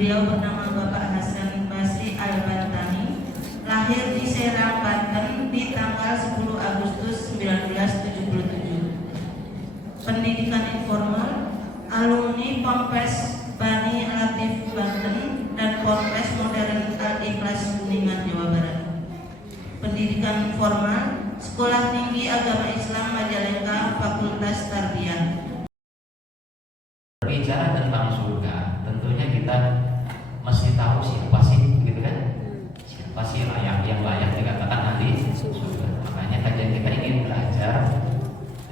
Beliau bernama Bapak Hasan Basri Al-Bantani, lahir di Serang, Banten di tanggal 10 Agustus 1977. Pendidikan informal, alumni Ponpes Bani Latif Banten dan Ponpes Modern Al-Ikhlas Kuningan, Jawa Barat. Pendidikan formal, Sekolah Tinggi Agama Islam Majalengka, Fakultas Tarbiyah. Berbicara tentang surga, tentunya kita mesti tahu siapa sih, gitu kan? Siapa sih yang layak dikatakan ahli surga? Makanya kajian kita ingin belajar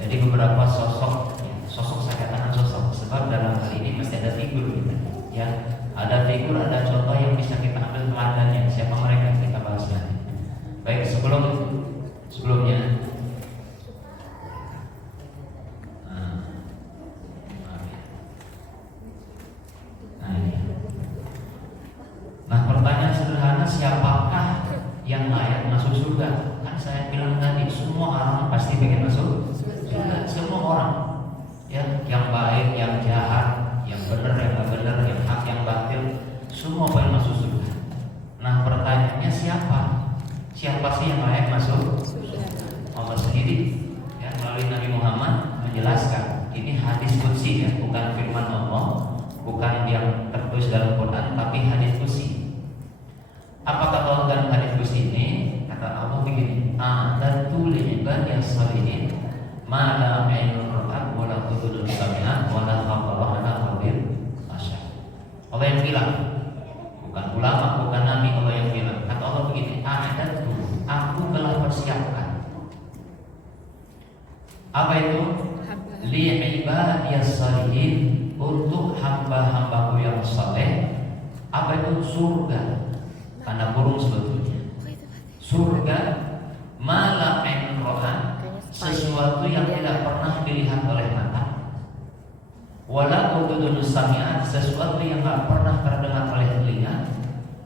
dari beberapa sosok saya katakan sosok, sebab dalam hal ini mesti ada figur, gitu. Ya, ada figur, ada contoh yang bisa kita ambil teladannya. Siapa mereka kita bahas nanti. Baik, sebelumnya. Nah, pertanyaan sederhana, siapakah yang layak masuk surga? Kan saya bilang tadi, semua orang pasti pengen masuk surga. Semua orang, ya, yang baik, yang jahat, yang benar, yang nggak benar, yang hak, yang batil, semua pengen masuk surga. Nah, pertanyaannya siapa? Siapa sih yang layak masuk surga? Allah sendiri, ya, melalui Nabi Muhammad menjelaskan. Ini hadis qudsi, ya, bukan firman Allah, bukan yang tertulis dalam Quran, tapi hadis qudsi. Apa kata Allah dalam hadis qudsi ini? Kata Allah begini, "A'dadtu li ibadiyas shalihin ma la 'ainun ra'at wa la udhunun sami'at wa la khatara 'ala qalbin bashar." Allah yang bilang, bukan ulama, bukan nabi, Allah yang bilang. Kata Allah begini, "A'dadtu, aku telah persiapkan." Apa itu? Li ibadiyas shalihin, untuk hamba-hambaku yang saleh. Apa itu? Surga, tanda kurung sebetulnya. Surga, mala ain rohan, sesuatu yang tidak pernah dilihat oleh mata. Wala udhunun sami'at, sesuatu yang tidak pernah terdengar oleh telinga.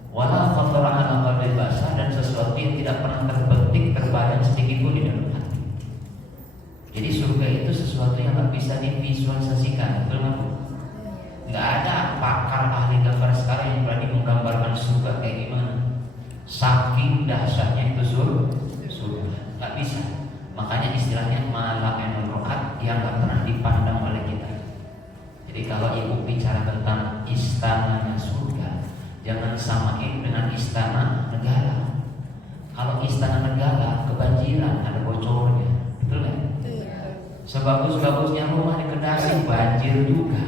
Wala khatara 'ala qalbi bashar, dan sesuatu yang tidak pernah terbetik, terbayang sedikit pun di dalam hati. Jadi surga itu sesuatu yang tidak bisa divisualisasikan, betul nggak Bu? Nggak ada pakar ahli gambar sekarang yang berani menggambarkan surga kayak gimana. Saking dahsyatnya itu surga, nggak bisa. Makanya istilahnya malam yang rohat, yang nggak pernah dipandang oleh kita. Jadi kalau ibu bicara tentang istananya surga, jangan samain dengan istana negara. Kalau istana negara kebanjiran, ada bocornya, betul nggak? Sebagus-bagusnya rumah di Kendari banjir juga.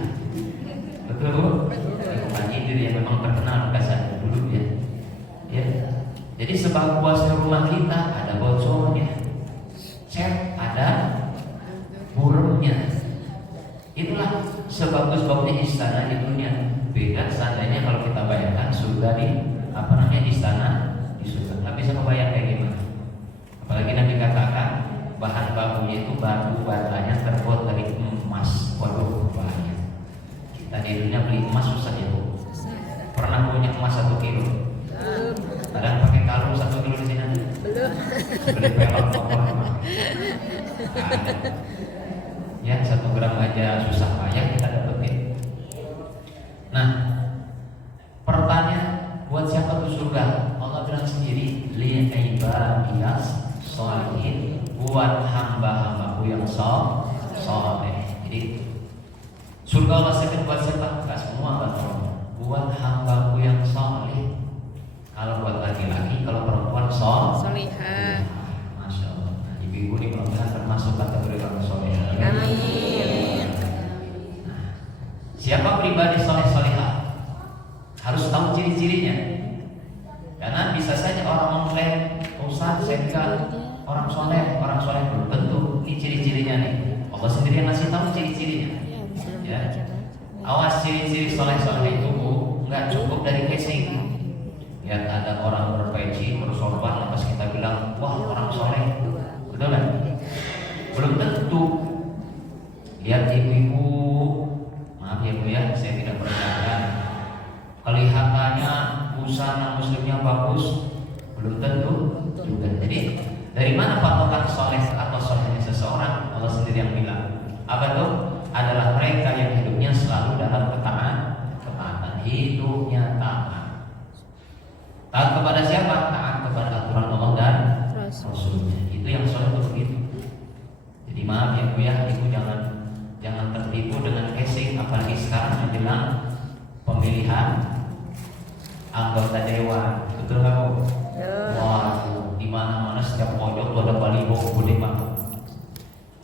Betul, banjir yang memang terkenal Bekasi dulu, ya. Ya. Jadi sebagus rumah kita ada bocornya, cat ada burungnya. Itulah sebagus-bagusnya istana di dunia. Beda seandainya kalau kita bayangkan surga di istana di surga. Nggak bisa kebayang kayak gimana. Apalagi nanti katakan bahan bakunya itu batu batanya terbuat dari emas. Waduh, bahaya. Kita di dunia beli emas susah ya Bu. Pernah punya emas 1 kilo? Kadang pakai kalung 1 kilo di sini? Belum. Beli pelok apa? Ya, 1 gram aja susah payah kita dapetin. Nah, pertanyaan, buat siapa tuh surga? Allah bilang sendiri, li ibadiyas sholihin, buat hamba-hambaku yang soleh. Jadi surga Allah sendiri buat siapa? Enggak semua, buat hambaku yang soleh. Kalau buat laki-laki, kalau perempuan solihah. Masya Allah. Nah, ibu-ibu di mudah-mudahan termasuk kategori orang solihah. Amin. Nah, siapa pribadi soleh-solihah? Harus tahu ciri-cirinya. Karena bisa saja orang mengklaim, Ustaz, saya enggak orang soleh belum tentu. Ini ciri-cirinya nih. Allah sendiri yang ngasih tahu ciri-cirinya. Ya, awas ciri-ciri soleh-soleh itu Bu, nggak cukup dari casing. Lihat ada orang berpeci, bersorban, lantas kita bilang, wah orang soleh, betul kan? Belum tentu. Lihat ibu-ibu, maaf ya Bu ya, saya tidak bercanda. Kelihatannya busana muslimnya bagus, belum tentu juga. Jadi dari mana patokan soleh atau solehnya seseorang? Allah sendiri yang bilang. Apa tuh? Adalah mereka yang hidupnya selalu dalam ketaatan, hidupnya Taat kepada siapa? Taat kepada aturan Allah dan Rasulnya. Itu yang soleh itu begitu. Jadi maaf ya Bu ya, ibu jangan tertipu dengan casing, apalagi sekarang menjelang pemilihan anggota dewan. Betul nggak Bu? Waduh, di mana-mana setiap pojok tuh ada baliho gede banget.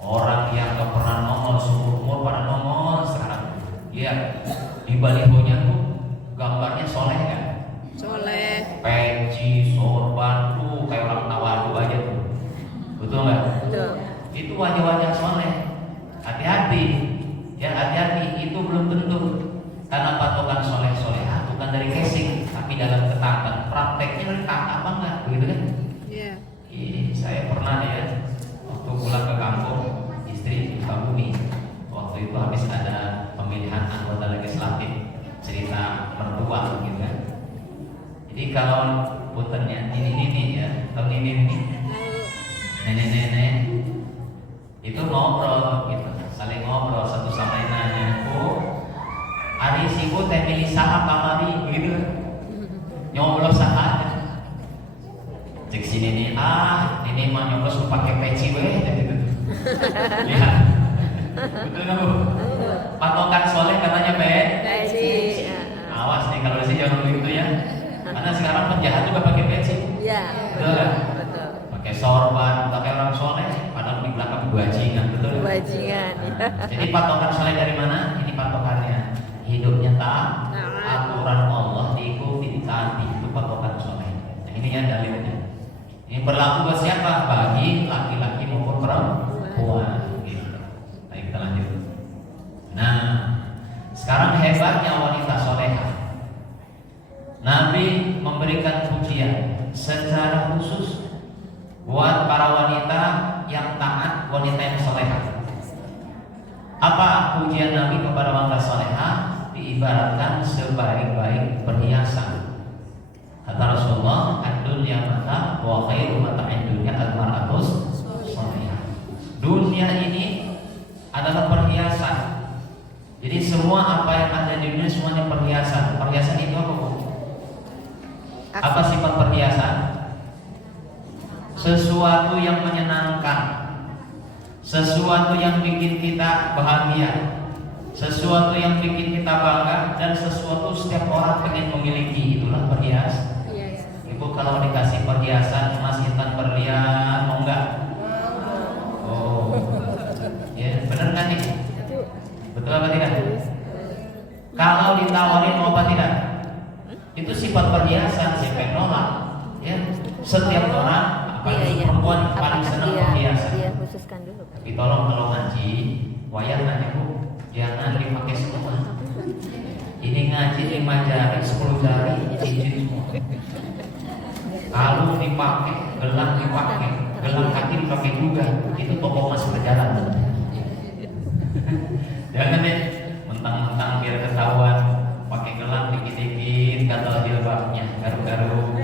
Orang yang nggak pernah nongol seumur umur pada nongol sekarang. Lihat di balihonya tuh gambarnya soleh kan? Soleh. Peci, sorban tuh kayak orang Nawadu aja tuh. Betul nggak? Betul. Itu wajah-wajah soleh. Hati-hati, ya hati-hati. Itu belum tentu. Karena patokan soleh-soleha bukan dari casing, tapi dalam ketaatan. Prakteknya dari taat apa enggak? Begitu kan? Iya. Ini saya pernah ya waktu pulang ke kampung, istri di Bumi. Waktu itu habis ada pemilihan anggota legislatif, cerita mertua gitu kan. Jadi kalau puntennya ini ya, tahun ini nenek-nenek itu ngobrol gitu, saling ngobrol satu sama lain nanya, hari siku teh milih saha kamari gitu, nyoblos saha, cek sini nih, ini mah nyoblos pakai peci weh, gitu. Lihat, betul nggak Bu? Patokan soleh katanya Peci. awas nih kalau sih jangan begitu ya. Karena sekarang penjahat juga pakai peci. Iya. Betul kan? Betul. Pakai sorban, pakai orang soleh, padahal di belakang bajingan, betul kan? Bajingan. Jadi patokan soleh dari mana? Ini patokannya. Hidupnya taat, aturan Allah diikuti, taati, itu patokan soleh. Nah ini ya dalilnya. Ini berlaku buat siapa? Bagi laki-laki maupun perempuan. Gitu. Baik, kita lanjut. Nah, sekarang hebatnya wanita solehah. Nabi memberikan pujian secara khusus buat para wanita yang taat, wanita yang solehah. Apa pujian Nabi kepada wanita solehah? Diibaratkan sebaik-baik perhiasan. Kata Rasulullah, ad-dunya mata wa khairu mata'id dunya al-mar'atus solehah. Dunia ini adalah perhiasan. Jadi semua apa yang ada di dunia semuanya perhiasan. Perhiasan itu apa Bu? Apa sifat perhiasan? Sesuatu yang menyenangkan, sesuatu yang bikin kita bahagia, sesuatu yang bikin kita bangga, dan sesuatu setiap orang pengen memiliki. Itulah perhiasan. Ibu kalau dikasih perhiasan emas, intan, berlian, mau enggak? Oh, ya benar kan nih? Betul apa tidak? Kalau ditawarin mau apa tidak? Itu sifat perhiasan, siapa yang nolak? Ya, setiap orang, apalagi perempuan paling senang perhiasan. Dia khususkan dulu. Tapi tolong kalau ngaji, wayang nanya Bu, jangan dipakai semua. Ini ngaji 5 jari, 10 jari, cincin semua. Kalau dipakai, gelang dipakai, gelang kaki dipakai juga. Itu toko emas berjalan. Jangan deh, mentang-mentang biar ketahuan pakai gelang dikit-dikit, gatal jilbabnya, garu-garu.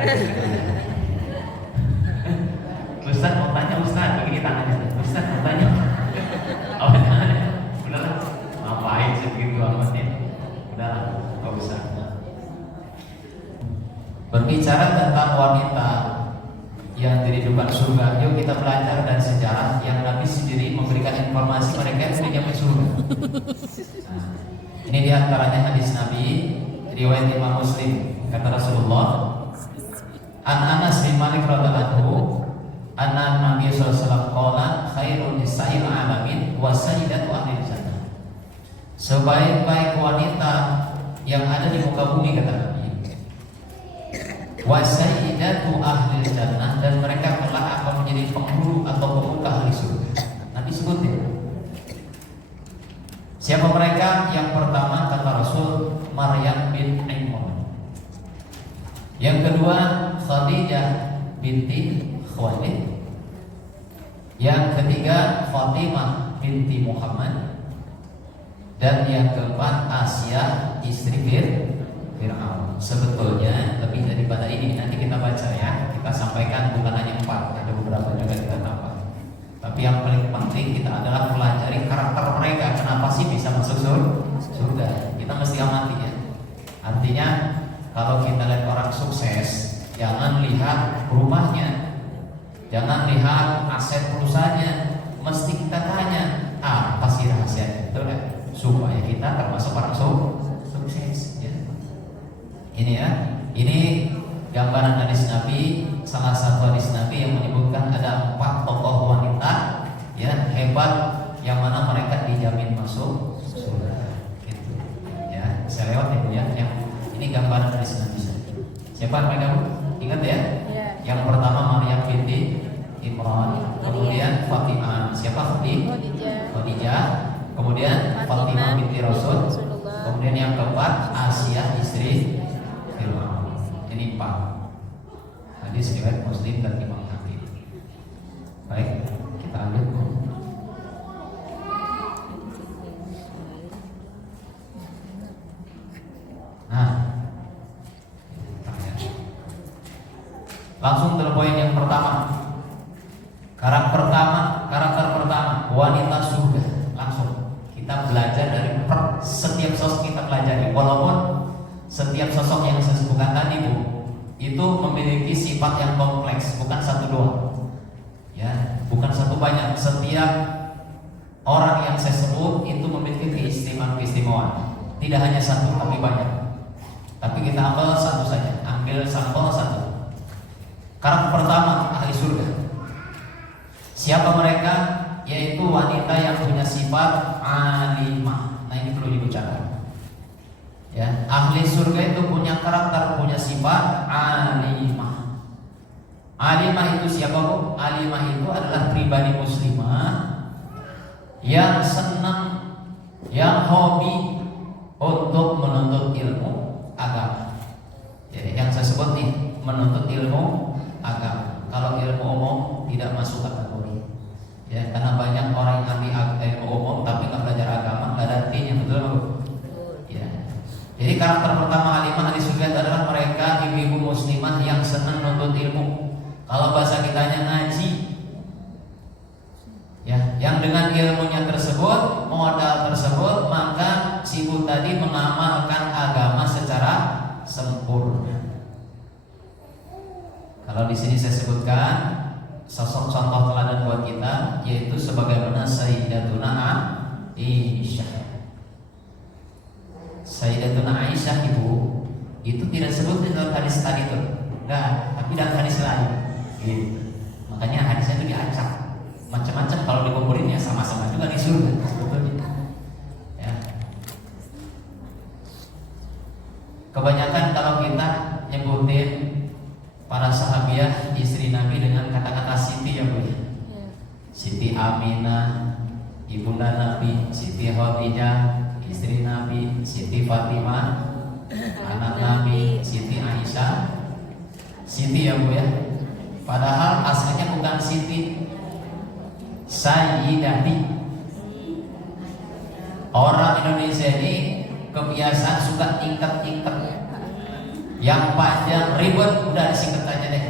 Ustaz mau tanya, Ustaz begini tangannya. Ustaz mau tanya. Oh, udahlah, ngapain sih begitu amat ya? Udahlah, nggak usah. Berbicara tentang wanita yang diridupkan surga, yuk kita belajar dan sejarah yang Nabi sendiri memberikan informasi mereka yang dijamin surga. Nah, ini diantaranya hadis Nabi riwayat Imam Muslim, kata Rasulullah, An Anas bin Malik radhiyallahu anhu, anna Nabi sallallahu alaihi wasallam qala khairun nisa'il alamin wa sayyidatu ahli jannah. Sebaik-baik wanita yang ada di muka bumi, kata Nabi, wa sayyidatu ahli jannah, dan mereka kelak akan menjadi penghulu atau pembuka ahli surga. Nabi sebutin siapa mereka. Yang pertama kata Rasul, Maryam bin Imran. Yang kedua, Khadijah binti Khuwailid. Yang ketiga, Fatimah binti Muhammad. Dan yang keempat, Asia istri Fir'aun. Sebetulnya lebih daripada ini, nanti kita baca ya. Kita sampaikan bukan hanya 4, ada beberapa juga kita tambah. Tapi yang paling penting kita adalah pelajari karakter mereka. Kenapa sih bisa masuk surga? Kita mesti amati ya. Artinya kalau kita lihat orang sukses, ya Jangan lihat aset perusahaannya, mesti kita tanya apa sih rahasia, betul kan? Supaya kita termasuk orang sukses. Ya. Ini ya, ini gambaran hadis Nabi, salah satu hadis Nabi yang menyebutkan ada 4 tokoh wanita ya hebat yang mana mereka dijamin masuk surga. Gitu. Ya, saya lewat ya, yang ini gambaran hadis Nabi. Siapa mereka Bu? Ingat ya? Ya. Yang pertama Maryam binti Imran, kemudian Fatimah, siapa Khadijah, kemudian Fatimah binti Rasul, kemudian yang keempat Asia istri Fir'aun. Ini 4 hadis riwayat Muslim dan Imam Hakim. Baik, kita ambil. Nah, langsung ke poin yang pertama. Karakter pertama wanita surga. Langsung kita belajar dari setiap sosok kita pelajari. Walaupun setiap sosok yang saya sebutkan tadi Bu, itu memiliki sifat yang kompleks, bukan satu doang. Ya, bukan satu banyak. Setiap orang yang saya sebut itu memiliki keistimewaan. Tidak hanya satu, tapi banyak. Tapi kita ambil satu saja, ambil sampel satu. Karakter pertama ahli surga. Siapa mereka? Yaitu wanita yang punya sifat alimah. Nah ini perlu dibicarakan. Ya, ahli surga itu punya karakter, punya sifat alimah. Alimah itu siapa Bu? Alimah itu adalah pribadi muslimah yang senang, yang hobi untuk menuntut ilmu agama. Jadi yang saya sebut nih, menuntut ilmu agama. Kalau ilmu umum tidak masuk kategori. Ya, karena banyak orang yang ambil ilmu umum tapi nggak belajar agama, nggak ada artinya, betul Bu? Ya. Jadi karakter pertama alimah ahli surga adalah mereka ibu-ibu muslimah yang senang menuntut ilmu. Kalau bahasa kitanya ngaji. Ya, yang dengan ilmunya tersebut, modal tersebut, maka si ibu tadi mengamalkan agama secara sempurna. Kalau di sini saya sebutkan sosok contoh teladan buat kita, yaitu sebagaimana Sayyidatuna Aisyah. Sayyidatuna Aisyah Ibu itu tidak disebut dalam hadis tadi itu, enggak, tapi dalam hadis lain. Gitu. Makanya hadisnya itu diacak. Macam-macam kalau dikumpulin ya sama-sama juga di surga sebetulnya. Ya. Kebanyakan kalau kita nyebutin para sahabiah istri Nabi dengan kata-kata Siti ya Bu ya. Siti Aminah, ibunda Nabi, Siti Khadijah, istri Nabi, Siti Fatimah, anak Nabi, Siti Aisyah. Siti ya Bu ya. Padahal aslinya bukan Siti, Sayyidati. Orang Indonesia ini kebiasaan suka ingkat-ingkat. Yang panjang ribet udah disingkat aja deh.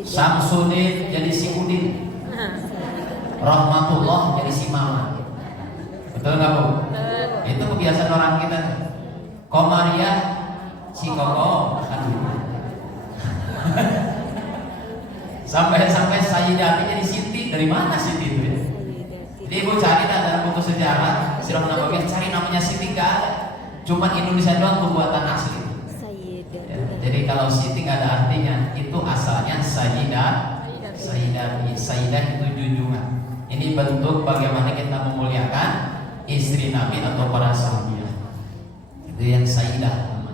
Samsudin jadi si Udin, Rahmatullah jadi si Mama. Betul nggak Bu? Itu kebiasaan orang kita. Komariah si Koko. Sampai Sayyidati jadi Siti. Dari mana Siti itu ya? Jadi Ibu cari dalam buku sejarah Sirah Nabawi, cari namanya Siti nggak ada. Cuma Indonesia doang pembuatan asli. Ya, jadi kalau Siti nggak ada artinya, itu asalnya Sayyidati. Sayyidah itu junjungan. Ini bentuk bagaimana kita memuliakan istri Nabi atau para sahabat. Itu yang Sayyidah.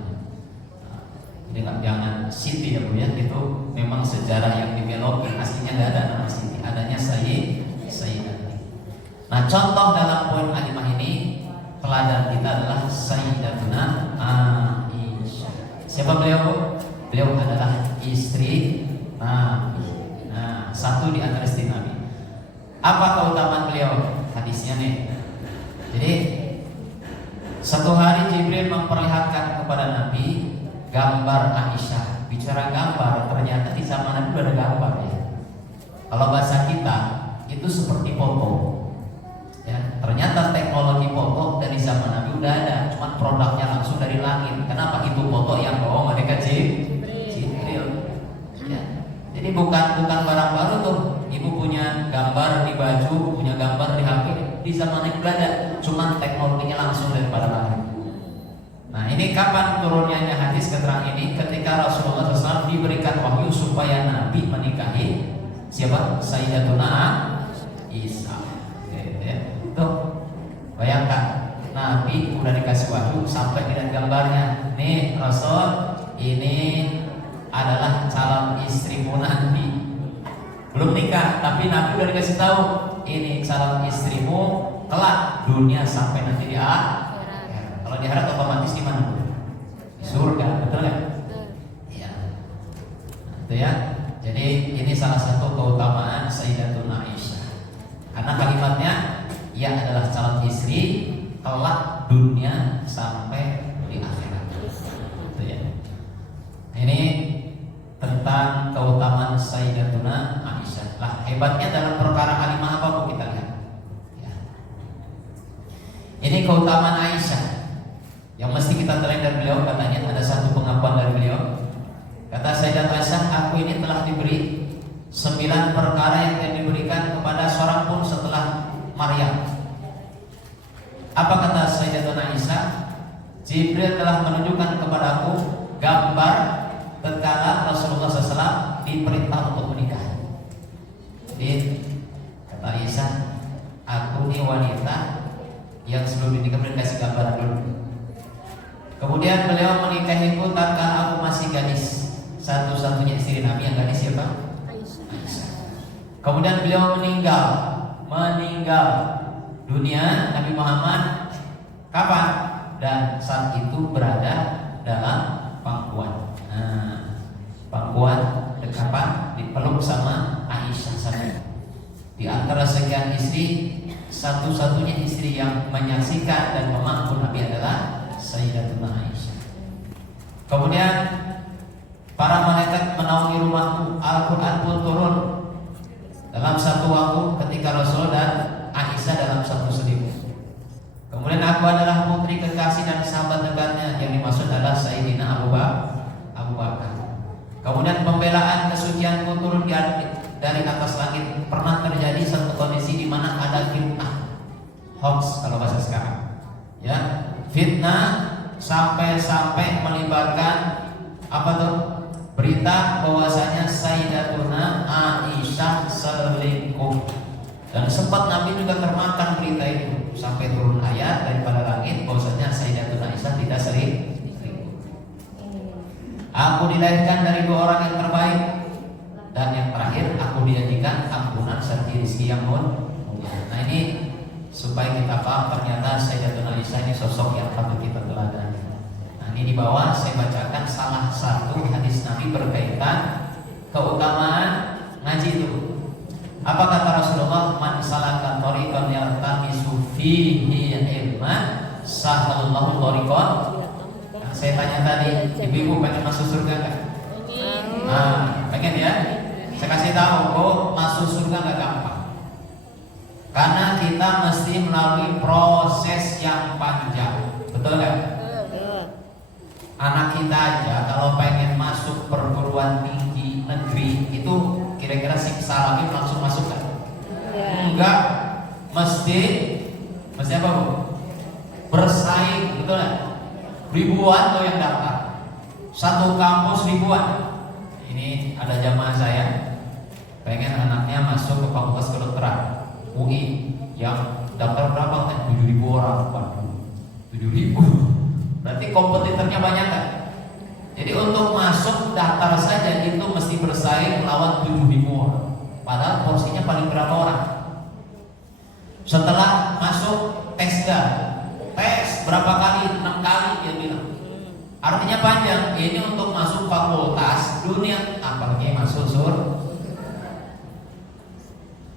Jadi jangan Siti ya Bu ya, itu memang sejarah yang dibelokkan, aslinya nggak ada nama Siti, adanya Sayyidah. Nah contoh dalam poin alimah ini, teladan kita adalah Sayyidatuna Aisyah. Siapa beliau Bu? Beliau adalah istri Nabi. Nah satu di antara istri Nabi. Apa keutamaan beliau? Hadisnya nih. Jadi satu hari Jibril memperlihatkan kepada Nabi gambar Aisyah. Bicara gambar, ternyata di zaman Nabi udah ada gambar ya. Kalau bahasa kita itu seperti foto. Ya, ternyata teknologi foto dari zaman Nabi udah ada, cuma produknya langsung dari langit. Kenapa itu foto yang bawa mereka Jibril? Ya. Jadi bukan barang baru tuh. Ibu punya gambar di baju, punya gambar di HP, bisa naik berada. Cuman teknologinya langsung daripada langit. Nah, ini kapan turunnya hadis keterangan ini? Ketika Rasulullah SAW diberikan wahyu supaya Nabi menikahi siapa? Sayyidatuna Isa. Tuh, bayangkan Nabi udah dikasih wahyu sampai dengan gambarnya. Nih Rasul, ini adalah calon istrimu nanti. Belum nikah, tapi Nabi udah dikasih tahu ini calon istrimu kelak dunia sampai nanti di akhirat. Kalau di akhirat otomatis di mana? Di surga, betul ya? Iya. Itu ya. Jadi ini salah satu keutamaan Sayyidatuna Aisyah. Karena kalimatnya ia adalah calon istri kelak dunia sampai di akhirat. Itu ya. Ini tentang keutamaan Sayyidatuna Aisyah. Lah hebatnya dalam perkara kalimah apa Bu kita lihat. Ya. Ini keutamaan Aisyah yang mesti kita telah dari beliau. Katanya ada satu pengakuan dari beliau. Kata Sayyidatuna Aisyah, aku ini telah diberi 9 perkara yang tidak diberikan kepada seorang pun setelah Maryam. Apa kata Sayyidatuna Aisyah? Jibril telah menunjukkan kepadaku gambar tatkala Rasulullah SAW diperintah untuk menikah. Jadi kata Aisyah, aku ini wanita yang sebelum menikah dikasih gambar dulu. Kemudian beliau menikahiku tatkala aku masih gadis. Satu-satunya istri Nabi yang gadis siapa? Aisyah. Kemudian beliau meninggal dunia Nabi Muhammad kapan? Dan saat itu berada dalam pangkuan. Pangkuan kapan? Dipeluk sama Aisyah sampai. Di antara sekian istri, satu-satunya istri yang menyaksikan dan memangku Nabi adalah Sayyidatuna Aisyah. Kemudian para malaikat menaungi rumahku. Al-Quran pun turun dalam satu waktu ketika Rasul dan Aisyah dalam satu selimut. Kemudian aku adalah putri kekasih dan sahabat dekatnya, yang dimaksud adalah Sayyidina Abu Bakar. Kemudian pembelaan kesucianku turun dari atas langit. Pernah terjadi satu kondisi di mana ada fitnah, hoax kalau bahasa sekarang, ya, fitnah sampai melibatkan apa tuh? Berita bahwasanya Sayyidatuna Aisyah selingkuh. Dan sempat Nabi juga termakan berita itu sampai turun ayat daripada langit bahwasanya Sayyidatuna Aisyah tidak selingkuh. Aku dilahirkan dari 2 orang yang terbaik, dan yang terakhir aku dijadikan ampunan serta rezeki yang mulia. Nah ini supaya kita paham ternyata Sayyidatuna Aisyah ini sosok yang patut kita teladani. Nah ini di bawah saya bacakan salah satu hadis Nabi berkaitan keutamaan ngaji itu. Apa kata Rasulullah? Man salaka thariqan yaltamisu fihi ilman sahalallahu thariqan. Nah, saya tanya tadi, ibu-ibu pengen masuk surga enggak? Pengen ya? Saya kasih tahu, masuk surga enggak gampang. Karena kita mesti melalui proses yang panjang. Betul enggak? Anak kita aja kalau pengen masuk perguruan tinggi negeri itu kira-kira salamin langsung masuk kan? Enggak, mesti apa Bu? Bersaing, betul kan? Ribuan tuh yang daftar, satu kampus ribuan. Ini ada jamaah saya pengen anaknya masuk ke fakultas kedokteran UI, yang daftar berapa kan? 7.000 orang. Waduh, 7.000. Berarti kompetitornya banyak kan? Jadi untuk masuk daftar saja itu mesti bersaing melawan 7.000 orang. Padahal porsinya paling berapa orang? Setelah masuk tes berapa kali? 6 kali dia bilang. Artinya panjang. Ini untuk masuk fakultas dunia, apalagi masuk surga.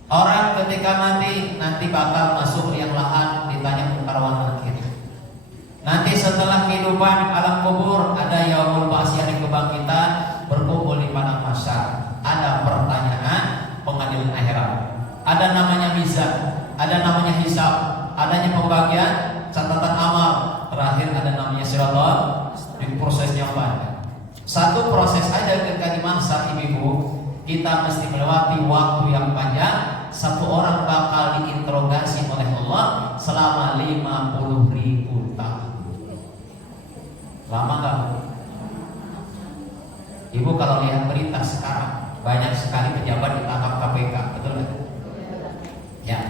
Orang ketika mati nanti bakal masuk liang lahat, ditanya perkarawan akhir. Nanti setelah kehidupan alam kubur ada yaumul ba'ts, hari kebangkitan, berkumpul di padang mahsyar. Ada pertanyaan, pengadilan akhirat. Ada namanya mizan, ada namanya hisab, adanya pembagian catatan amal. Terakhir ada namanya siratal, di prosesnya panjang. Satu proses aja ketika di mahsyar ibu, kita mesti melewati waktu yang panjang. Satu orang bakal diinterogasi oleh Allah selama 50.000 tahun. Lama gak? Ibu kalau lihat berita sekarang, banyak sekali pejabat ditangkap KPK, betul nggak? Ya,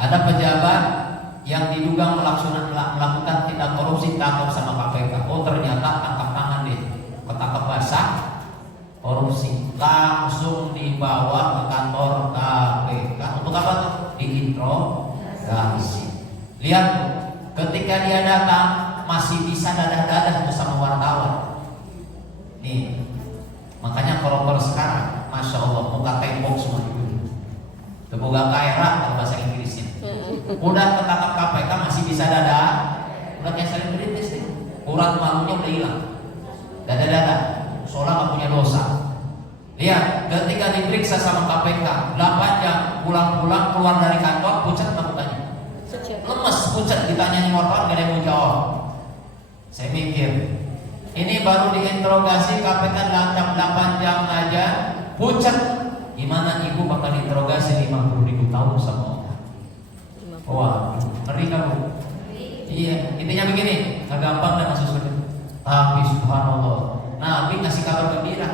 ada pejabat yang diduga melakukan tindak korupsi tangkap sama KPK. Oh ternyata tangkap tangan deh, ketangkap basah korupsi, langsung dibawa ke kantor KPK. Untuk apa tuh? Diinterogasi. Lihat, ketika dia datang masih bisa dadah-dadah bersama wartawan. Nih, makanya koruptor sekarang, masya Allah, muka tembok semua itu. Temuga kaira kalau bahasa Inggrisnya. Udah ketangkap KPK masih bisa dadah, udah kayak saling berintis nih. Urat malunya udah hilang. Dadah-dadah. Seolah gak punya dosa. Lihat, ketika diperiksa sama KPK 8 jam, pulang-pulang keluar dari kantor, pucat gak mukanya? Lemes, pucat, ditanya wartawan gak ada yang mau jawab. Saya mikir, ini baru diinterogasi KPK 8 jam aja, pucat. Gimana ibu bakal diinterogasi 50.000 tahun sama orang? Wah, ngeri kamu. Iya, intinya begini, gak gampang dan masuk surga. Tapi subhanallah, Nabi kasih kabar gembira.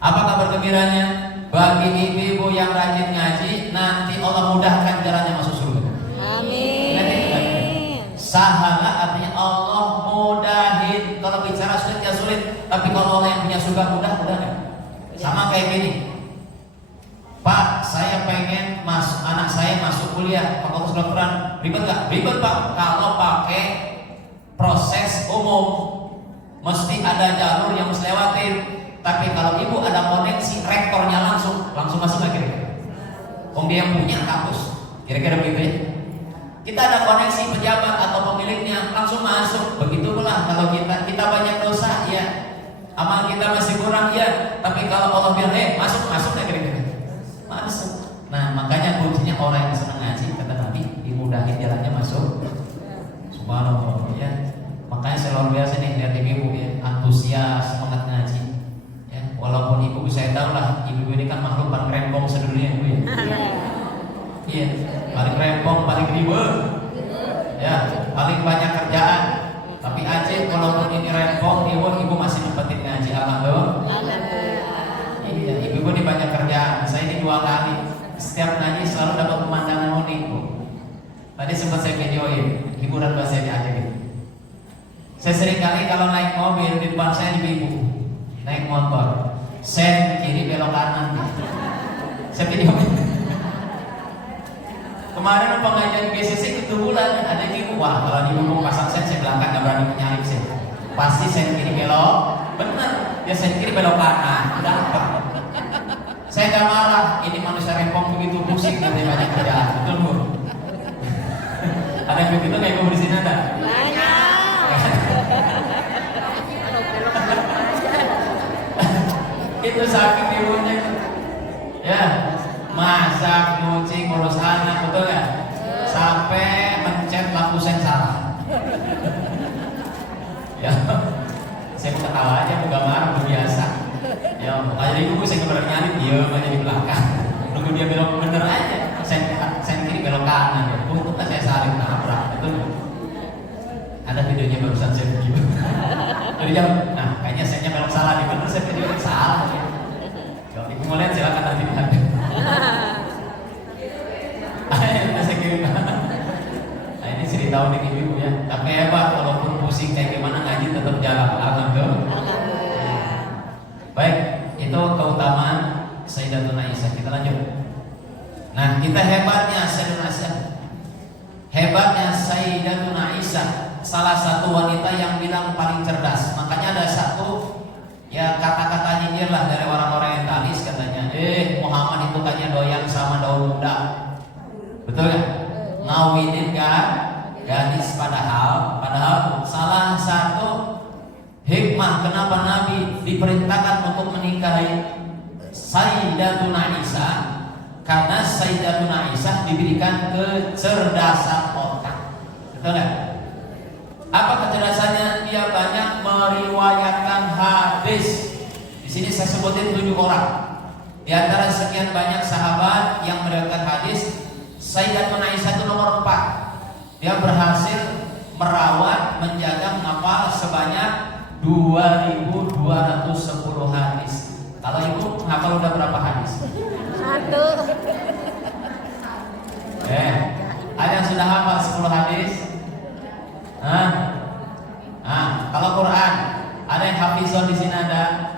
Apa kabar gembiranya? Bagi ibu-ibu yang rajin ngaji, nanti Allah mudahkan jalannya masuk surga. Amin. Sahala artinya Allah mudahin. Kalau bicara sulit ya sulit, tapi kalau Allah yang punya surga mudah kan? Sama kayak gini. Pak, saya pengen anak saya masuk kuliah fakultas kedokteran. Ribet nggak? Ribet Pak. Kalau pakai proses umum. Mesti ada jalur yang mesti lewatin. Tapi kalau ibu ada koneksi rektornya langsung masuk nggak kira-kira? Dia yang punya kampus, kira-kira begitu ya. Kita ada koneksi pejabat atau pemiliknya langsung masuk. Begitu pula kalau kita banyak dosa ya, amal kita masih kurang ya. Tapi kalau Allah bilang masuk nggak kira-kira? Masuk. Nah makanya kuncinya orang yang senang ngaji kata Nabi dimudahin jalannya masuk. Subhanallah ya. Makanya saya luar biasa nih lihat ibu ya, antusias, semangat ngaji. Ya, walaupun ibu saya tahu lah, ibu ini kan makhluk paling rempong sedunia ibu ya. Iya, paling rempong, paling ribet. Ya, paling banyak kerjaan. Tapi Aceh walaupun ini rempong, ibu masih nempetin ngaji. Alhamdulillah. Iya, ibu ini banyak kerjaan. Saya ini 2 kali. Setiap ngaji selalu dapat pemandangan unik. Tadi sempat saya videoin hiburan bahasanya Aceh gitu. Saya sering kali kalau naik mobil di depan saya ibu naik motor, sen kiri belok kanan. Saya video. Kemarin pengajian BCC itu bulan ada ibu, wah kalau ibu mau pasang sen saya belakang nggak berani menyalip sen. Pasti sen kiri belok, benar. Ya sen kiri belok kanan, udah apa? Saya nggak marah. Ini manusia rempong begitu pusing nanti banyak kerjaan, betul bu? Ada yang begitu kayak ibu di sini ada? Itu sakit ibunya ya, masak, nyuci, ngurus anak, betul ya? Sampai mencet lampu sensor. Ya, saya mau ketawa aja, mau gambar, mau biasa. Ya, makanya ibu saya kemarin nyari dia aja di belakang, nunggu dia belok bener aja. Sen kiri belok kanan ya. Untung kan saya saling nabrak, betul. Ada videonya barusan saya begitu. Jadi jam, nah kayaknya saya belok salah nih, bener saya videonya salah ya. Kalau ibu mau lihat silakan nanti lihat. Ayo saya kirim. Nah ini cerita unik ibu ya. Tapi hebat walaupun pusing kayak gimana ngaji tetap jalan. Alhamdulillah. Baik, itu keutamaan Sayyidatuna Aisyah. Kita lanjut. Nah kita hebatnya Sayyidatuna Aisyah. Hebatnya Sayyidatuna Aisyah, salah satu wanita yang bilang paling cerdas. Makanya ada satu ya kata-kata nyinyir lah dari orang-orang yang talis katanya, Muhammad itu kayaknya doyan sama daun muda. Betul ya? Ngawinin kan gadis, padahal salah satu hikmah kenapa Nabi diperintahkan untuk menikahi Sayyidatuna Aisyah, karena Sayyidatuna Aisyah diberikan kecerdasan otak. Betul nggak? Apa kecerdasannya? Dia banyak meriwayatkan hadis. Di sini saya sebutin 7 orang. Di antara sekian banyak sahabat yang meriwayatkan hadis, Sayyidatuna Aisyah itu nomor 4. Dia berhasil merawat, menjaga, menghafal sebanyak 2.210 hadis. Kalau ibu menghafal udah berapa hadis? 1. Ada yang sudah hafal 10 hadis? Kalau Quran, ada yang hafizon di sini ada?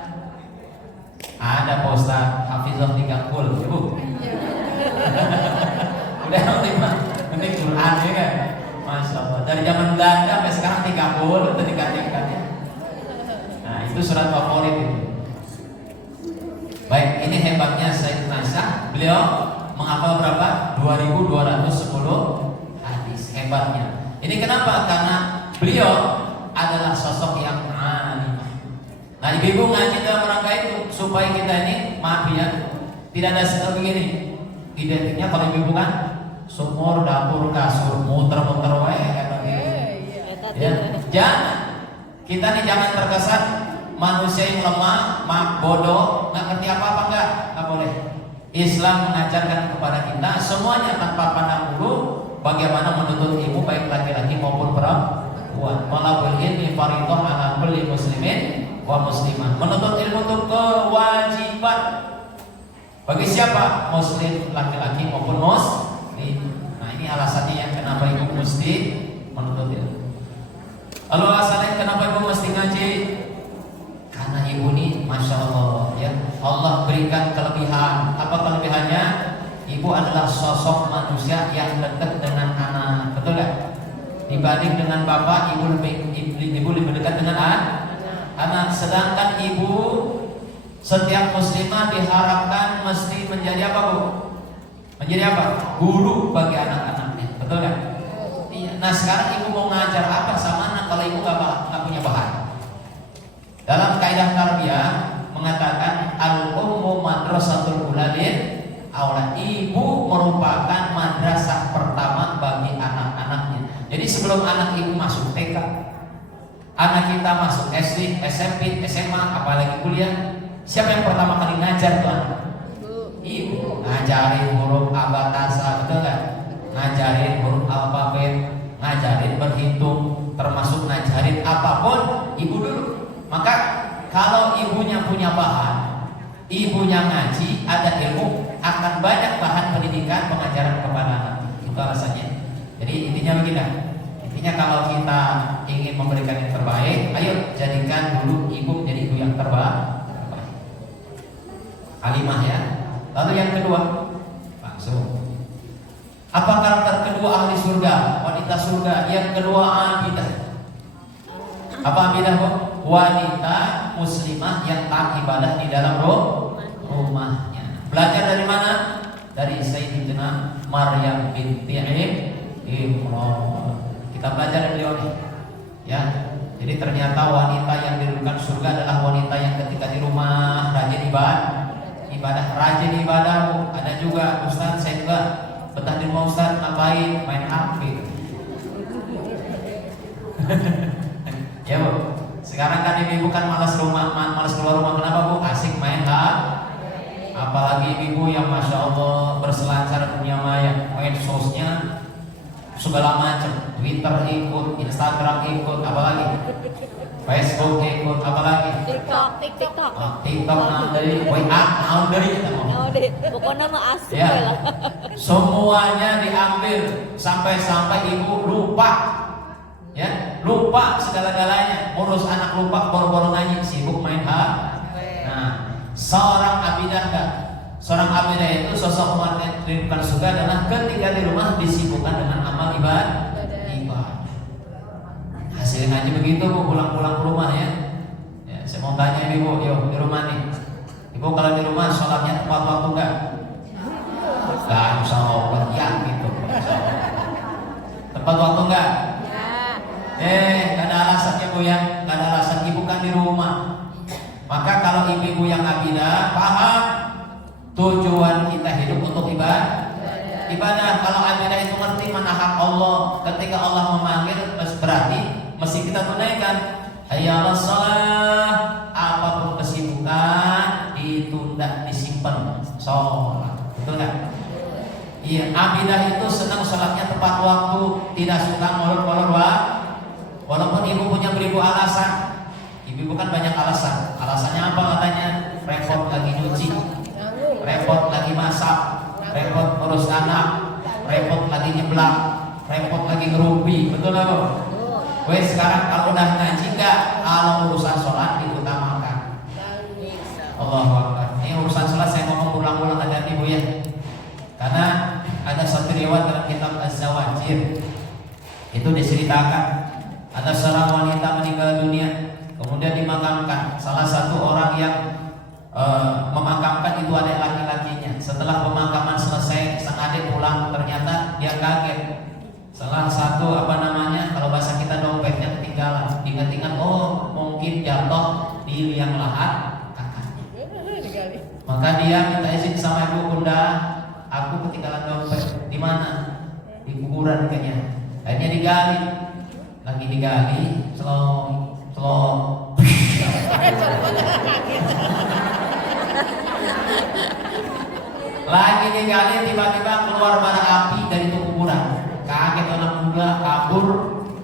Ada Pak Ustaz, hafizon 30, ibu. Udah penting Quran ya kan? Masya Allah. Dari zaman Belanda sampai sekarang 30 itu dikatakan ya. Nah itu surat favorit itu. Baik, ini hebatnya Sayyidatuna Aisyah. Beliau menghafal berapa? 2.210 hadis. Hebatnya. Ini kenapa? Karena beliau adalah sosok yang alim. Nah, ibu-ibu ngaji dalam rangka itu supaya kita ini, maaf ya, tidak ada seperti begini. Identiknya kalau ibu-ibu kan sumur, dapur, kasur, muter-muter wae kayak begitu. Ya, jangan. Kita nih jangan terkesan manusia yang lemah, bodoh, nggak ngerti apa-apa, nggak boleh. Islam mengajarkan kepada kita semuanya tanpa pandang bulu bagaimana menuntut ilmu baik laki-laki maupun perempuan. Talabul ilmi fardhun 'ala kulli muslimin wa muslimah. Menuntut ilmu itu kewajiban bagi siapa? Muslim laki-laki maupun muslim. Nah, ini alasannya yang kenapa ibu mesti menuntut ilmu. Lalu alasannya kenapa ibu mesti ngaji? Karena ibu ini Masya Allah ya, Allah berikan kelebihan. Apa kelebihannya? Ibu adalah sosok manusia yang dekat dengan anak, betul gak? Dibanding dengan bapak, ibu lebih dekat dengan anak. Sedangkan ibu setiap muslimah diharapkan mesti menjadi apa, Bu? Menjadi apa? Guru bagi anak-anaknya, betul gak? Iya. Nah sekarang ibu mau ngajar apa sama anak kalau ibu gak punya bahan? Dalam kaidah tarbiyah mengatakan al-ummu madrasatul uladin awla. Ibu merupakan madrasah pertama bagi anak-anaknya. Jadi sebelum anak ibu masuk TK, anak kita masuk SD, SMP, SMA, apalagi kuliah, siapa yang pertama kali ngajar tuh anak? Ibu. Ngajarin huruf abatasa, betul nggak? Ngajarin huruf alfabet, ngajarin berhitung, termasuk ngajarin apapun ibu dulu. Maka kalau ibunya punya bahan, ibunya ngaji, ada ilmu, akan banyak bahan pendidikan pengajaran kepada anak. Itu alasannya. Jadi intinya begini. Intinya kalau kita ingin memberikan yang terbaik, ayo jadikan dulu ibu menjadi ibu yang terbaik. Alimah ya. Lalu yang kedua, langsung. Apa karakter kedua ahli surga, wanita surga? Yang kedua abidah. Apa abidah, Bu? Wanita muslimah yang taat ibadah di dalam rumahnya. Belajar dari mana? Dari Sayyidatina Maryam binti Imran. Kita belajar dari beliau nih. Ya. Jadi ternyata wanita yang didudukan surga adalah wanita yang ketika di rumah rajin ibadah, rajin ibadah. Ada juga Ustaz, saya juga betah di rumah Ustaz, ngapain? Main HP. Ya, Bu. Sekarang kan ibu kan malas keluar rumah, kenapa, Bu? Asik main apalagi ibu yang Masya Allah berselancar dunia maya, main sosnya segala macam, Twitter ikut, Instagram ikut, apalagi Facebook ikut, apalagi TikTok dari WA dari pokoknya mah asik ya. lah. Semuanya diambil sampai ibu lupa. Ya, lupa segala-galanya, urus anak lupa, boro-boro ngaji, sibuk main Nah, seorang abidah enggak? Seorang abidah itu sosok umat yang bukan surga adalah ketika di rumah disibukkan dengan amal ibadah. Hasil ngaji begitu, Bu, pulang-pulang ke rumah ya. Ya, saya mau tanya ibu, yuk di rumah nih. Ibu kalau di rumah sholatnya tepat waktu enggak? Enggak, insya Allah ya gitu. Tepat waktu enggak? Gak ada alasannya, Bu ya. Gak ada alasan, ibu kan di rumah. Maka kalau ibu yang abidah paham tujuan kita hidup untuk ibadah. Kalau abidah itu ngerti mana hak Allah, ketika Allah memanggil berarti mesti kita tunaikan. hayya 'alas shalah, apapun kesibukan ditunda, disimpan sholat. Betul nggak? Iya, abidah itu senang sholatnya tepat waktu, tidak suka molor-molor walaupun ibu punya beribu alasan. Ibu kan banyak alasan. Alasannya apa katanya? Repot lagi nyuci, repot lagi masak, repot ngurus anak, repot lagi nyeblak, repot lagi ngerumpi. Betul nggak, Bu? Wes sekarang kalau udah ngaji nggak, kalau urusan sholat diutamakan. Allahu Akbar. Ini urusan sholat saya ngomong ulang-ulang aja nih, Bu ya. Karena ada satu riwayat dalam kitab Az-Zawajir itu diceritakan ada seorang wanita meninggal dunia, kemudian dimakamkan. Salah satu orang yang memakamkan itu adik laki-lakinya. Setelah pemakaman selesai, sang adik pulang, ternyata dia kaget. Salah satu kalau bahasa kita dompetnya ketinggalan. Ingat-ingat, oh mungkin jatuh di liang lahat kakaknya. Maka dia minta izin sama ibu, bunda, aku ketinggalan dompet. Di mana? Di kuburan kayaknya. Akhirnya digali. Lagi digali, slow. Lagi digali, tiba-tiba keluar bara api dari itu kuburan. Kaget anak muda, kabur,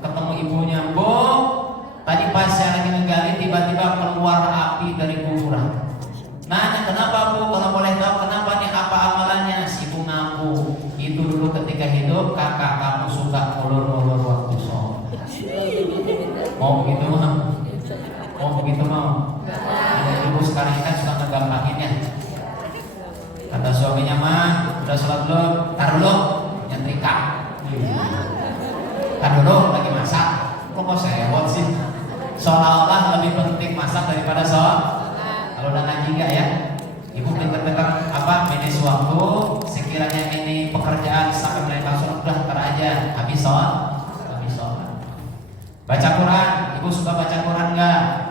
ketemu ibunya. Bu, tadi pas saya lagi ngegali, tiba-tiba keluar api dari kuburan. Nanya, kenapa Bu? Kalau boleh tahu kenapa nih, apa amalannya? Si ibu ngaku, itu dulu ketika hidup kakak kamu suka ngulur-ngulur waktu sholat. Oh gitu mah? Oh begitu mau? Ibu sekarang kan suka ngegampangin ya. Kata suaminya mah, udah sholat belum? Tar dulu, nyetrika. Tar dulu, lagi masak. Kok mau sewot sih? Seolah-olah lebih penting masak daripada sholat. Kalau udah ngaji enggak ya? Ibu pinter-pinter manage waktu. Sekiranya ini pekerjaan sampai melewati sholat, udah ntar aja. Habis sholat. Baca Quran, ibu suka baca Quran enggak?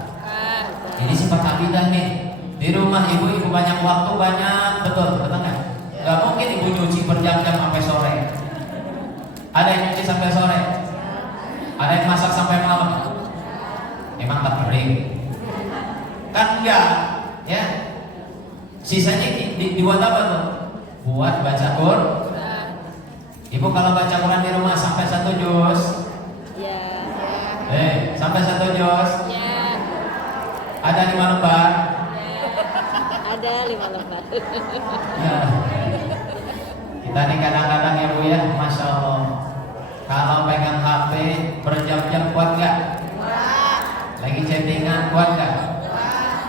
Ini sifat abidah nih. Di rumah ibu banyak waktu, banyak, betul nggak? Gak mungkin ibu nyuci berjam-jam sampai sore. Ada yang nyuci sampai sore? Ada yang masak sampai malam? Emang tak kering? Kan enggak, ya? Sisanya dibuat apa tuh? Buat baca Quran. Ibu kalau baca Quran di rumah sampai 1 juz? Sampai 1 juz? Ada 5 lembar? Ada 5 lembar. Ya. Kita nih kadang-kadang ya Bu ya, Masya Allah, kalau pegang HP berjam-jam kuat nggak? Lagi chattingan kuat nggak?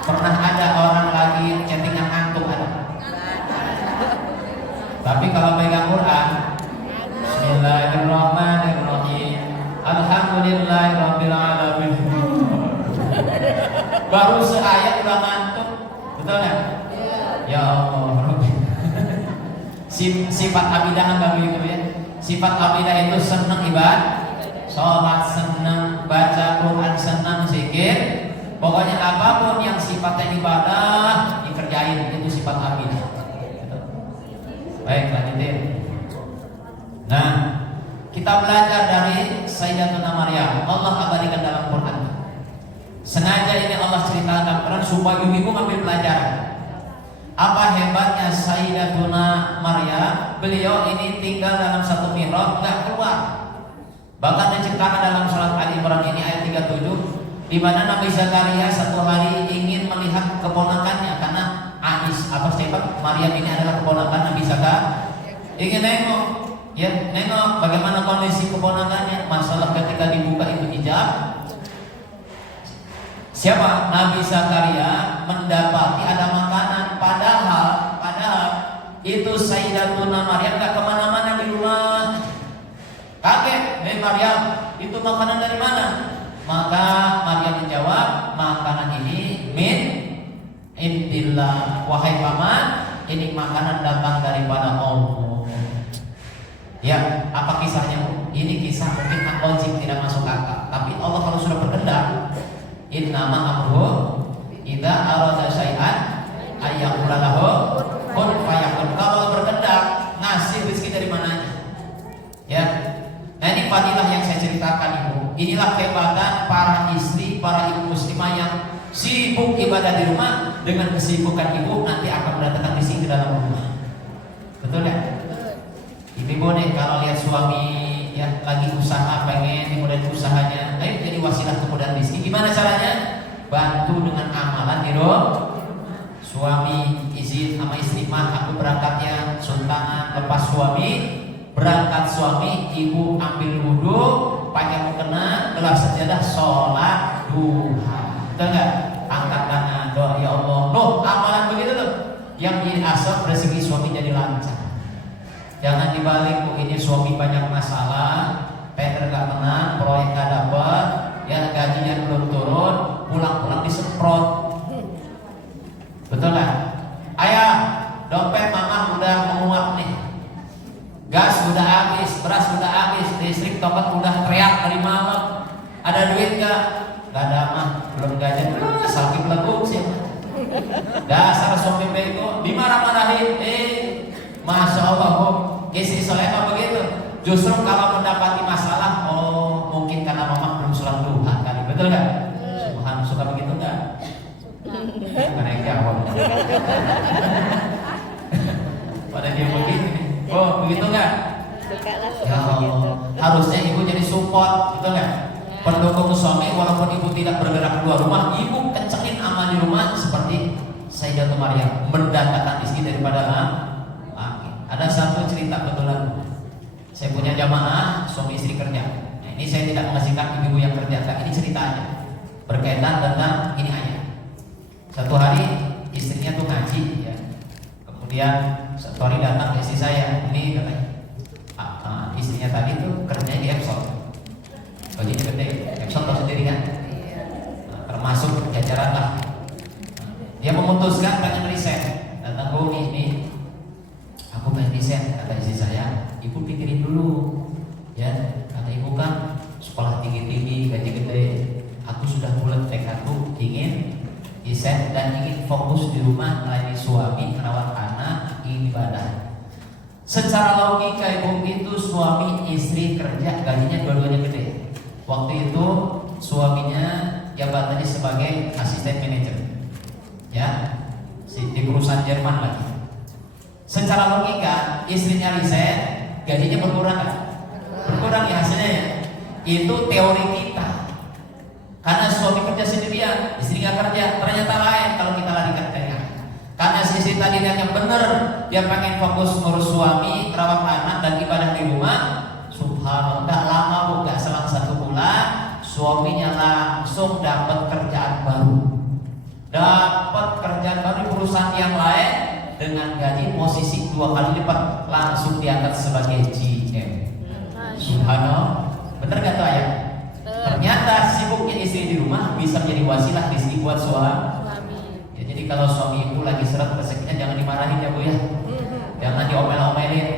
Pernah ada orang lagi chattingan ngantuk ada? Tapi kalau pegang Quran, Bismillahirrahmanirrahim, Alhamdulillahirabbil alamin. Baru seayat udah ngantuk, betul nggak? Ya Allah. Sifat abidah nggak begitu ya? Sifat abidah itu senang ibadah, sholat senang, baca Quran senang, zikir. Pokoknya apapun yang sifatnya ibadah dikerjain, itu sifat abidah. Baik, lanjutin. Nah, kita belajar dari Sayyidatuna Maryam. Allah abadikan dalam Quran. Sengaja ini Allah ceritakan Quran supaya ibu ngambil pelajaran. Apa hebatnya Sayyidatuna Maryam? Beliau ini tinggal dalam satu mihrab, nggak keluar. Bahkan diceritakan dalam surat Ali Imran ini ayat 37, di mana Nabi Zakaria satu hari ingin melihat keponakannya karena Anis apa sebab Maryam ini adalah keponakan Nabi Zakaria. Ingin nengok bagaimana kondisi keponakannya. Masalah ketika dibuka itu hijab, siapa? Nabi Zakaria mendapati ada makanan, padahal itu Sayyidatuna Maryam gak kemana-mana di rumah. Kaget, Maryam, itu makanan dari mana? Maka Maryam menjawab, makanan ini min indillah. Wahai paman, ini makanan datang daripada Allah. Ya, apa kisahnya? Ini kisah mungkin logik tidak masuk akal, tapi Allah kalau sudah berkehendak, innama amruhu idza arada syai'an ayyaqula lahu kun fayakun. Kalau berkehendak ngasih rezeki dari mananya? Ya. Nah, ini fadilah yang saya ceritakan Ibu. Inilah kehebatan para istri, para ibu dengan kesibukan ibu nanti akan mendatangkan misi ke dalam rumah. Betul nggak? Ibu nih kalau lihat suami yang lagi usaha pengen kemudian usahanya, ayo jadi wasilah kemudahan rezeki. Gimana caranya? Bantu dengan amalan gitu. Suami izin sama istri, mah aku berangkat ya sultanan, lepas suami berangkat suami, ibu ambil wudhu, pakai mukena, gelar sajadah, sholat duha. Betul nggak? Angkat tangan, doa ya Allah. Loh, amalan begitu loh. Yang jadi asal rezeki suami jadi lancar. Jangan dibalik, bu ini suami banyak masalah, tender gak menang, proyek gak dapat, ya gajinya belum turun, pulang-pulang disemprot. Betul nggak? Ayah, dompet mama udah menguap nih, gas udah habis, beras udah habis, listrik toket udah teriak dari malam. Ada duit nggak? Gak ada mah, belum gajian, sakit leguk sih. Dasar suami bego, dimarah-marahin. Masya Allah, bu, istri solehah begitu. Justru kalau mendapati masalah, oh mungkin karena mama belum sholat duha kali, betul nggak? Subhan, suka begitu nggak? Mereka jawab. Pada dia begitu, oh begitu nggak? Suka lah Ya begitu. Allah, harusnya ibu jadi support, betul nggak? Pendukung suami, walaupun ibu tidak bergerak keluar rumah, ibu kencengin amal di rumah seperti Sayyidatul Maryam mendatangkan istri daripada laki. Ada satu cerita kebetulan, saya punya jamaah suami istri kerja. Nah, ini saya tidak mengasihkan ibu-ibu yang kerja, tapi ini ceritanya berkaitan tentang ini aja. Satu hari istrinya tuh ngaji, ya. Kemudian satu hari datang ke istri saya, ini katanya, istrinya tadi tuh kerjanya di Epson. Gajinya gede, Epson tahu sendiri kan? Nah, termasuk jajaran lah. Dia memutuskan pengen riset. Datang Bu, ini aku pengen riset, kata istri saya. Ibu pikirin dulu, ya. Kata ibu kan sekolah tinggi-tinggi, gaji gede. Aku sudah bulat tekadku ingin riset dan ingin fokus di rumah melayani suami, merawat anak, ingin ibadah. Secara logika ibu itu suami istri kerja gajinya dua-duanya gede. Waktu itu suaminya jabatannya sebagai asisten manajer, ya, di perusahaan Jerman lagi. Secara logika istrinya riset, gajinya berkurang kan? Berkurang ya hasilnya ya. Itu teori kita. Karena suami kerja sendirian, istri nggak kerja, ternyata lain kalau kita lari ke tengah. Karena sisi tadi yang benar, dia pengen fokus ngurus suami, merawat anak dan ibadah di rumah. Subhanallah, nggak lama bu, nggak selang 1 bulan, suaminya langsung dapat kerjaan baru. Dapat kerjaan baru di perusahaan yang lain dengan gaji posisi 2 kali lipat, langsung diangkat sebagai GM. Subhanallah, bener gak tuh ayah? Ternyata sibuknya istri di rumah bisa menjadi wasilah istri buat suami. Ya, jadi kalau suami ibu lagi seret rezekinya jangan dimarahin ya bu ya, jangan diomel-omelin,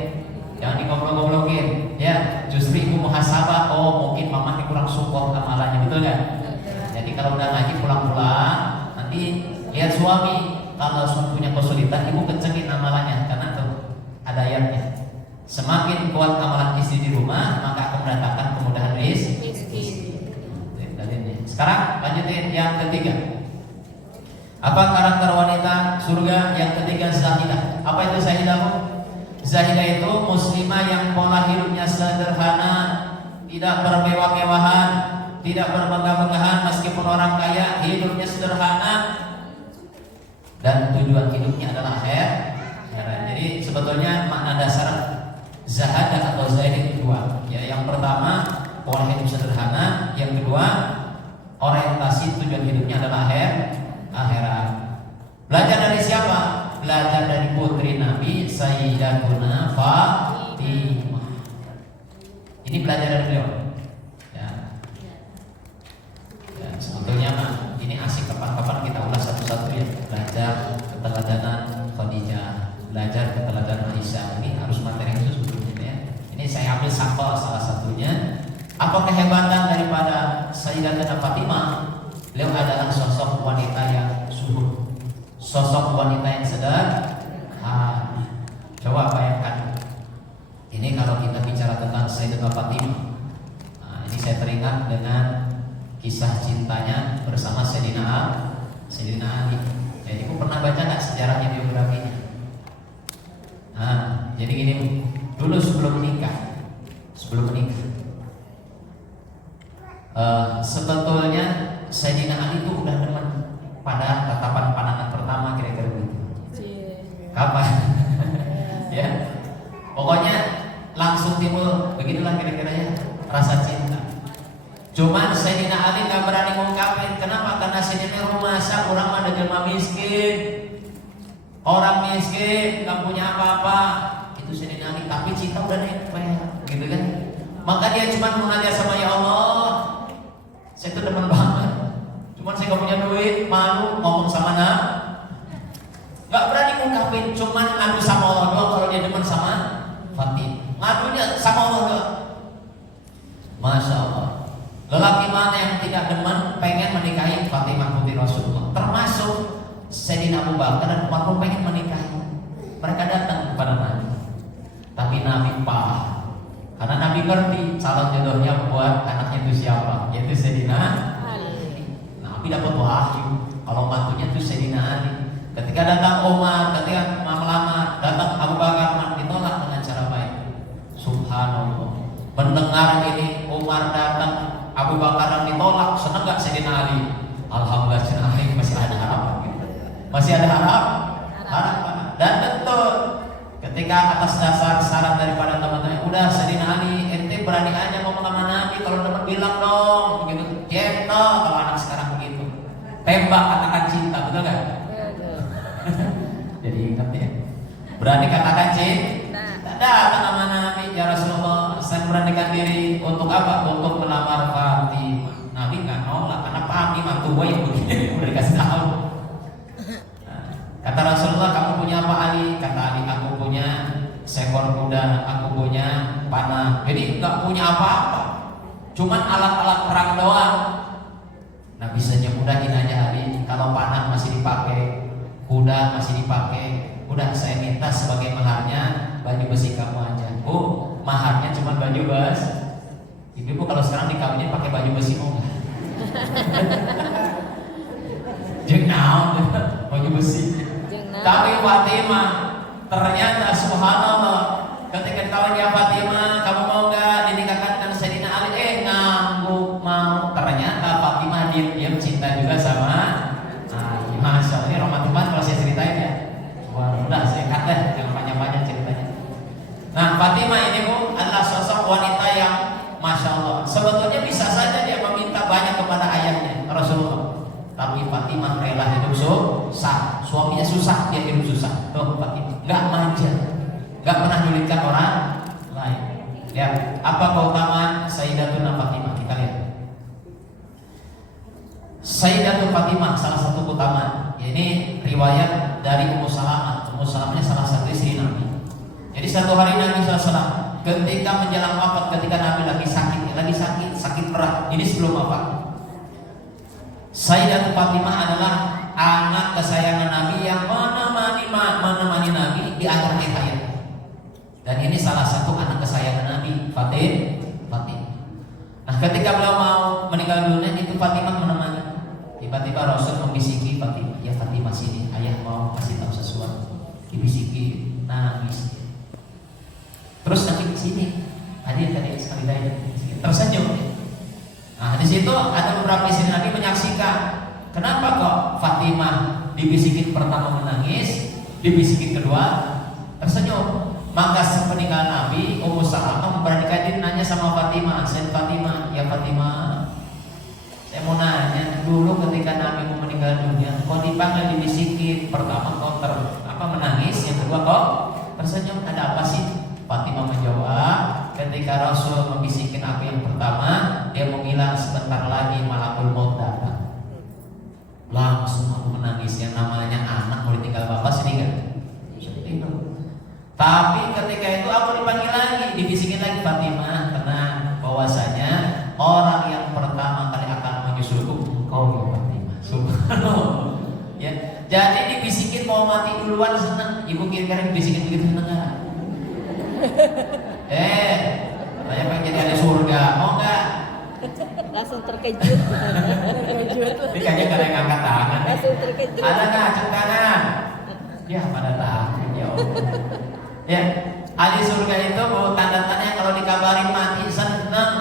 jangan digoblok-goblokin. Ya, justru ibu muhasabah. Oh mungkin mama ini kurang support amalannya, betul nggak? Jadi kalau udah ngaji pulang-pulang, nanti lihat suami. Kalau suami punya kesulitan, ibu kencengin amalannya karena tuh ada ayatnya. Semakin kuat amalan istri di rumah, maka akan mendatangkan kemudahan rezeki. Sekarang lanjutin yang ketiga. Apa karakter wanita surga? Yang ketiga zahidah. Apa itu zahidah? Zahidah itu muslimah yang pola hidupnya sederhana, tidak bermewah-mewahan, tidak bermegah-megahan meskipun orang kaya, hidupnya sederhana dan tujuan hidupnya adalah akhirat. Jadi sebetulnya makna dasar zahadah atau zahid itu dua. Ya, yang pertama pola hidup sederhana, yang kedua orientasi tujuan hidupnya adalah akhirat. Belajar dari siapa? Belajar dari putri Nabi Sayyidatuna Fatimah. Ini belajar dari beliau. Ya. Ya, sebetulnya mah ini asik kapan-kapan kita ulas satu-satu ya. Belajar keteladanan Khadijah, belajar keteladanan Aisyah. Ini harus materi khusus sebetulnya ya. Ini saya ambil sampel salah satunya. Apa kehebatan daripada Sayyidatuna Fatimah? Beliau adalah sosok wanita yang zuhud, sosok wanita yang sederhana. Coba bayangkan, ini kalau kita bicara tentang Sayyidatuna Fatimah, nah, ini saya teringat dengan kisah cintanya bersama Sayyidina Ali. Jadi aku pernah baca nggak sejarahnya biografinya? Nah, jadi gini, dulu sebelum menikah, sebetulnya Sayyidina Ali itu udah demen pada tatapan pandangan pertama kira-kira begitu. Kapan? Ya, pokoknya langsung timbul beginilah kira-kira ya rasa cinta. Cuman Sayyidina Ali nggak berani ngungkapin. Kenapa? Karena Sayyidina rumah masa orang ada jelma miskin, orang miskin nggak punya apa-apa. Itu Sayyidina Ali. Tapi cinta udah nempel, gitu kan? Maka dia cuma mengajar sama ya Allah, saya tuh demen banget. Cuman saya nggak punya duit, malu ngomong sama nggak berani ngungkapin. Cuman ngadu sama Allah doang kalau dia demen sama Fatimah. Ngadunya sama Allah doang. Masya Allah. Lelaki mana yang tidak demen pengen menikahi Fatimah putri Rasulullah, termasuk Sayyidina Abu Bakar dan Umar pun pengen menikahi. Mereka datang kepada Nabi, tapi Nabi paham, karena Nabi ngerti calon jodohnya buat anaknya itu siapa, yaitu Sayyidina Ali. Nabi dapat wahyu kalau mantunya itu Sayyidina Ali. Ketika datang Umar, ketika melamar, datang Abu Bakar, ditolak dengan cara baik. Subhanallah. Mendengar ini Umar datang, Abu Bakar ditolak, senang gak Sayyidina Ali? Alhamdulillah, Sayyidina Ali masih ada harapan gitu. Masih ada harapan. Dan betul, ketika atas dasar saran daripada teman-teman, udah Sayyidina Ali, ente berani aja ngomong sama Nabi, kalau teman bilang dong, begitu. Gentle kalau anak sekarang begitu. Tembak katakan cinta, betul gak? Jadi ingat ya, berani katakan cinta. Datang sama Nabi, ya Rasulullah, saya beranikan diri untuk apa? Untuk melamar Fatimah. Nabi nggak nolak karena Fatimah tua yang begini udah dikasih tahu. Kata Rasulullah, kamu punya apa Ali? Kata Ali, aku punya seekor kuda, aku punya panah. Jadi nggak punya apa-apa, cuman alat-alat perang doang. Nabi senyum, udah gini aja Ali, kalau panah masih dipakai, kuda masih dipakai, udah saya minta sebagai maharnya baju besi kamu aja. Oh, maharnya cuma baju besi. Ibu kalau sekarang dikawinin pakai baju besi mau nggak? Jenau baju besi. Tapi Fatimah ternyata subhanallah, ketika kawin ya Fatimah, kamu mau nggak dinikahkan dengan Sayyidina Ali? Ngangguk mau. Ternyata Fatimah diam-diam cinta juga sama Ali. Masya Allah, ini romantis banget kalau saya ceritain ya. Udah saya cut deh, jangan panjang-panjang ceritanya. Nah, Fatimah ini Bu adalah sosok wanita yang Masya Allah, sebetulnya bisa saja dia meminta banyak kepada ayahnya Rasulullah, tapi Fatimah rela hidup susah. Suaminya susah, dia hidup susah. Tuh Fatimah nggak manja, nggak pernah nyulitkan orang lain. Lihat apa keutamaan Sayyidatuna Fatimah, kita lihat. Sayyidatuna Fatimah salah satu keutamaan. Ini riwayat dari Ummu Salamah. Ummu Salamah salah satu istri Nabi. Jadi satu hari Nabi SAW ketika menjelang wafat, ketika Nabi lagi sakit berat. Ini sebelum wafat. Sayyidatuna Fatimah adalah anak kesayangan Nabi yang menemani Nabi di akhir hayat. Dan ini salah satu anak kesayangan Nabi, Fatimah. Nah, ketika beliau mau meninggal dunia, itu Fatimah menemani. Tiba-tiba Rasul membisiki Fatimah, ya Fatimah sini, ayah mau kasih tahu sesuatu. Dibisiki, nangis. Terus Nabi sini, hadir tadi sekali lagi, tersenyum. Nah, di situ ada beberapa istri Nabi menyaksikan. Kenapa kok Fatimah dibisikin pertama menangis, dibisikin kedua tersenyum? Maka sepeninggal Nabi, Ummu Salamah memberanikan diri nanya sama Fatimah, "Sen Fatimah, ya Fatimah, saya mau nanya, dulu ketika Nabi mau meninggal dunia, kok dipanggil dibisikin, pertama kok menangis, yang kedua kok tersenyum, ada apa sih?" Fatimah menjawab, ketika Rasul membisikin aku yang pertama, dia menghilang, sebentar lagi malakul maut datang. Langsung aku menangis. Yang namanya anak mau ditinggal bapak sedih kan? Sedih. Tapi ketika itu aku dipanggil lagi, dibisikin lagi, Fatimah, tenang, bahwasanya orang yang pertama kali akan menyusulku kau ya Fatimah. Subhanallah. Ya, jadi dibisikin mau mati duluan senang. Ibu kira-kira dibisikin begitu senang nggak? Katanya pengen jadi ahli surga, mau nggak? Langsung terkejut. Ini kayaknya gak ada yang angkat tangan. Langsung terkejut. Ada nggak cek tangan? Ya pada takut ya Allah. Ya, ahli surga itu bahwa tanda-tandanya kalau dikabarin mati seneng.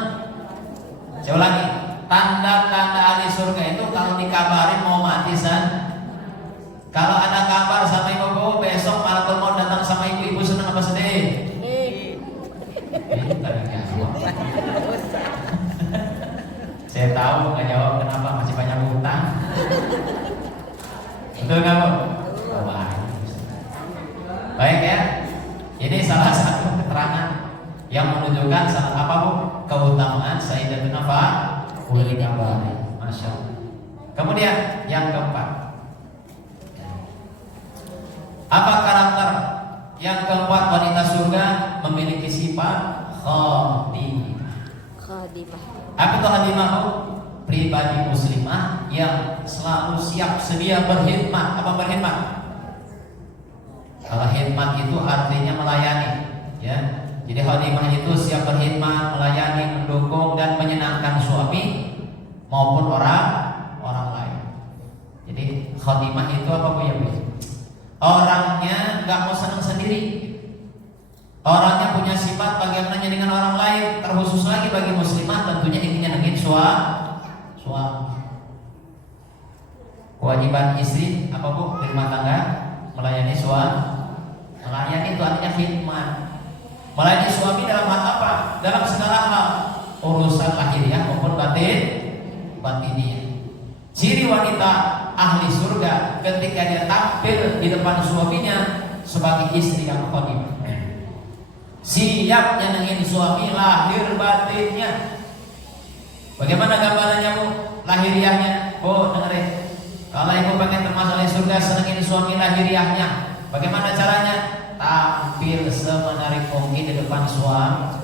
Saya ulangi, tanda-tanda ahli surga itu kalau dikabarin mau mati kalau ada kabar sama ibu besok malam mau datang sama ibu seneng apa sedih? Saya tahu nggak jawab kenapa masih banyak utang. Betul nggak Bu? Oh, baik ya. Ini salah satu keterangan yang menunjukkan apa Bu? Keutamaan Sayyidatuna Fatimah. Masya Allah. Kemudian yang keempat, apa karakter yang keempat wanita surga memiliki sifat khadimah. Apa itu khadimah? Pribadi muslimah yang selalu siap sedia berkhidmat. Apa berkhidmat? Kalau khidmat itu artinya melayani, ya. Jadi khadimah itu siap berkhidmat, melayani, mendukung dan menyenangkan suami maupun orang lain. Jadi khadimah itu apa Bu ya Bu? Orangnya nggak mau senang sendiri. Orangnya punya sifat bagaimana dengan orang lain, terkhusus lagi bagi muslimah tentunya intinya dengan suami. Kewajiban istri apa Bu? Di rumah tangga melayani suami. Melayani itu artinya khidmat. Melayani suami dalam hal apa? Dalam segala hal, urusan lahiriah maupun batinnya. Ciri wanita ahli surga ketika dia tampil di depan suaminya sebagai istri yang khadimah. Siap nyenengin suami lahir batinnya. Bagaimana gambarannya Bu? Lahiriahnya Bu, dengerin. Kalau ibu pengen termasuk ahli surga, senengin suami lahiriahnya. Bagaimana caranya? Tampil semenarik mungkin di depan suami.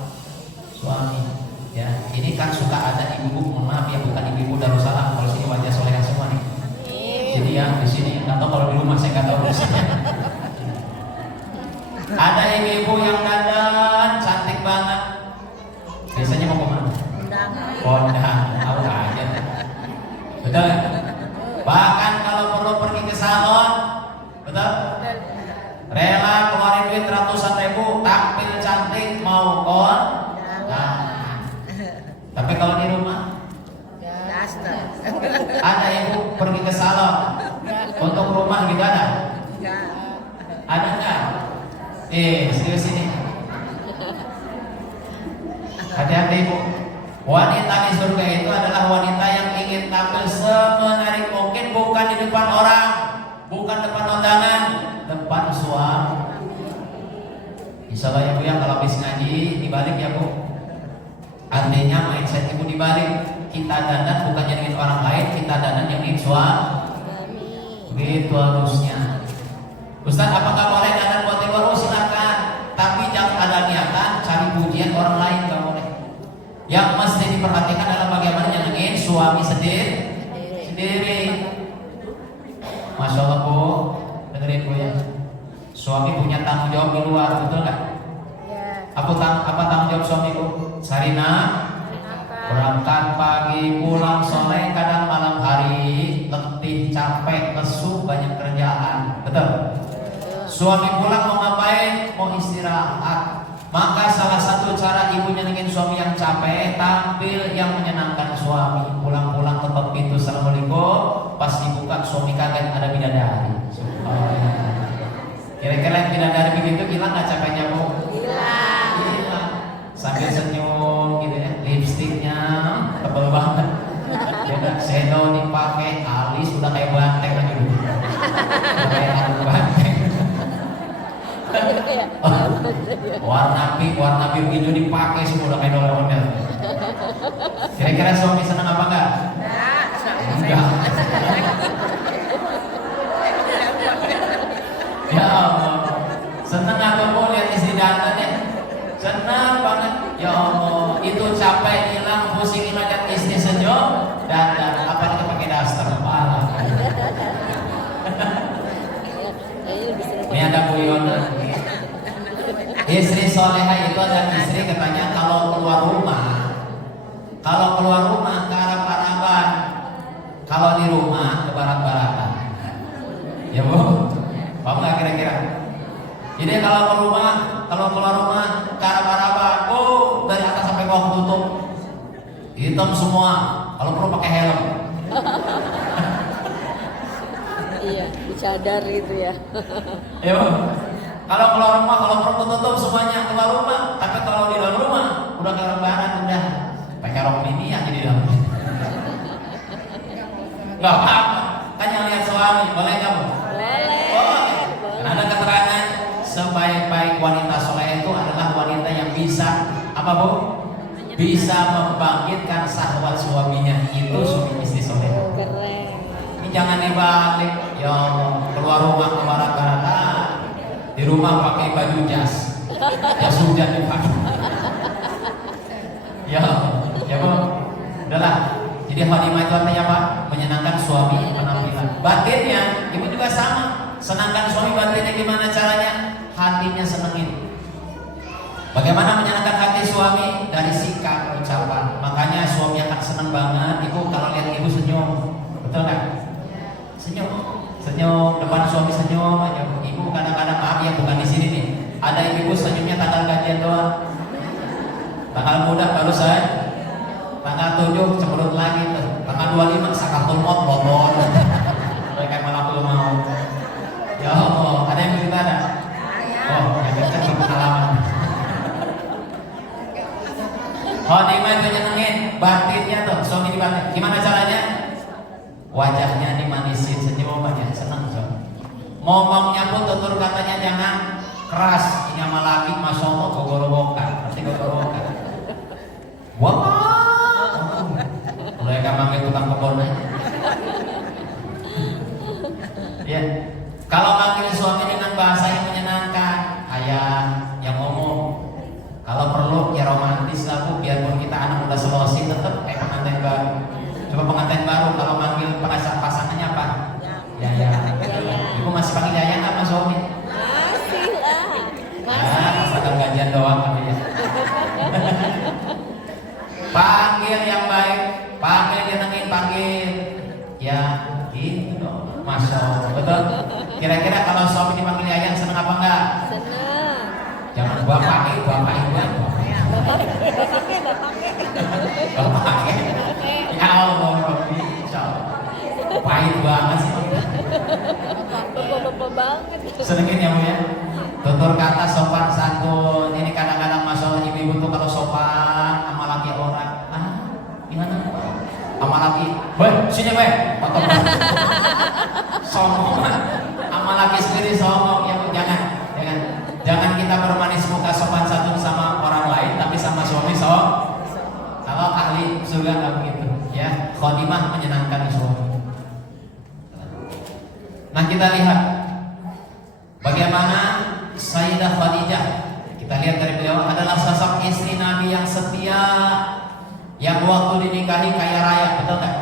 Ya, ini kan suka ada ibu-ibu, mohon maaf ya, bukan ibu-ibu Darussalam. Kalau sini wajah solehah semua nih. Jadi ya di sini, atau kalau di rumah saya nggak tahu urusannya. Ada ibu-ibu yang dandan cantik banget. Biasanya mau kemana? Kondangan, tahu aja. Betul? Bahkan kalau perlu pergi ke salon, betul? Rela keluarin duit ratusan ribu, tampil cantik, mau kondangan. Tapi kalau di rumah, ada ibu pergi ke salon untuk rumah gitu ada? Ada nggak? Serius ini. Hati-hati Bu. Wanita di surga itu adalah wanita yang ingin tampil semenarik mungkin, bukan di depan orang, bukan depan undangan, depan suami. Insya Allah ya Bu ya, kalau habis ngaji dibalik ya Bu. Artinya mindset ibu dibalik. Kita dandan bukan jadiin orang lain, kita dandan jadiin suami. Begitu harusnya. Ustaz, apakah boleh dandan buat ibu? Silakan. Tapi jangan ada niatan cari pujian orang lain, gak boleh. Yang mesti diperhatikan adalah bagaimana nyenengin suami sendiri. Masya Allah Bu, dengerin Bu ya. Suami punya tanggung jawab di luar, betul nggak? Apa tanggung jawab suami Bu? Sarina berangkat pagi, pulang sore, kadang malam hari, letih, capek, lesu, banyak kerjaan, betul? Suami pulang mau ngapain? Mau istirahat. Maka salah satu cara ibu nyenengin suami yang capek, tampil yang menyenangkan suami. Pulang-pulang ketok pintu, assalamualaikum. Pas dibuka suami kaget ada bidadari. Kira-kira yang bidadari begitu hilang nggak capeknya Bu? Hilang. Sambil senyum gitu ya, lipstiknya tebal banget. Ya kan, shadow dipakai, alis udah kayak banteng lagi dulu. Kayak banteng. Warna biru hijau dipakai semua udah kayak ondel-ondel. Kira-kira suami senang apa enggak? Enggak. Ya Allah, senang apa mau lihat istri dandannya? Senang banget. Ya Allah, itu capek hilang, pusing lihat istri senyum, dandan apa kita pakai daster kepala. Ini ada Bu Yona. Istri soleha itu adalah istri katanya kalau keluar rumah Kalau keluar rumah ke arah Paraban, kalau di rumah ke barat-baratan. Ya Bu, paham nggak kira-kira? Jadi kalau keluar rumah ke arah Paraban, oh dari atas sampai bawah tutup, hitam semua. Kalau perlu pakai helm. Iya, dicadar gitu ya. Ya Bu. Kalau keluar rumah, kalau perlu tutup semuanya keluar rumah. Tapi kalau di dalam rumah udah ke arah barat udah pakai rok mini aja di dalam. Gak apa-apa, kan yang lihat suami, boleh nggak Bu? Boleh. Boleh. Karena ada keterangan sebaik-baik wanita soleh itu adalah wanita yang bisa apa Bu? Bisa membangkitkan syahwat suaminya. Itu suami istri soleh. Keren. Ini jangan dibalik. Ya Allah, keluar rumah ke barat-baratan, di rumah pakai baju jas, jas hujan dipakai. Ya, ya Bu, udahlah. Jadi khodimah itu artinya apa? Menyenangkan suami penampilan. Batinnya, ibu juga sama. Senangkan suami batinnya gimana caranya? Hatinya senengin. Bagaimana menyenangkan hati suami? Dari sikap, ucapan. Makanya suami akan senang banget. Ibu kalau lihat ibu senyum, betul nggak? Senyum, senyum. Depan suami senyum aja. Ibu kadang-kadang maaf ya bukan di sini nih. Ada ibu senyumnya tanggal gajian doang. Tanggal muda baru saya. Tanggal 7 cemberut lagi tuh. Tanggal 25 sakatul maut lobon. Mereka malah belum mau. Ya Allah, ada yang begitu ada? Oh, yang bisa berpengalaman. Khodimah itu nyenengin batinnya tuh, suami di batin. Gimana caranya? Wajahnya dimanisin, senyum aja, seneng suami. Ngomongnya pun tutur katanya jangan keras. Ini sama laki, masya Allah, gogorobokan. Pasti gogorobokan. Wah. Mereka manggil tukang kebun aja. Ya. Kalau manggil suami dengan bahasa yang menyenangkan, ayah yang ngomong. Kalau perlu ya romantis lah Bu, biarpun kita anak udah selosi tetap kayak pengantin baru. Coba pengantin baru kalau manggil pasangannya apa? Ya. Ibu masih panggil Yaya nggak sama suami? Masih lah. Masakan gajian doang kali ya. Panggil yang baik, panggil nyenengin, panggil ya gitu dong. Masya Allah, betul? Kira-kira kalau suami dipanggil Yayang seneng apa enggak? Senang. Jangan bapak ibu. Bapaknya. Ya Allah, Rabbi, Insya Allah. Pahit banget sih. Bapak banget. Senengin ya Bu ya. Tutur kata sopan santun. Ini kadang-kadang masalah ibu-ibu tuh kalau sopan sama laki orang. Gimana? Sama laki. Weh, sini weh. Sombong. Sama laki sendiri sombong ya Bu. Jangan kita bermanis muka sopan santun sama orang lain, tapi sama suami kalau ahli surga nggak begitu. Ya, khodimah menyenangkan suami. Nah kita lihat bagaimana Sayyidah Khadijah. Kita lihat dari beliau adalah sosok istri Nabi yang setia, yang waktu dinikahi kaya raya, betul tak?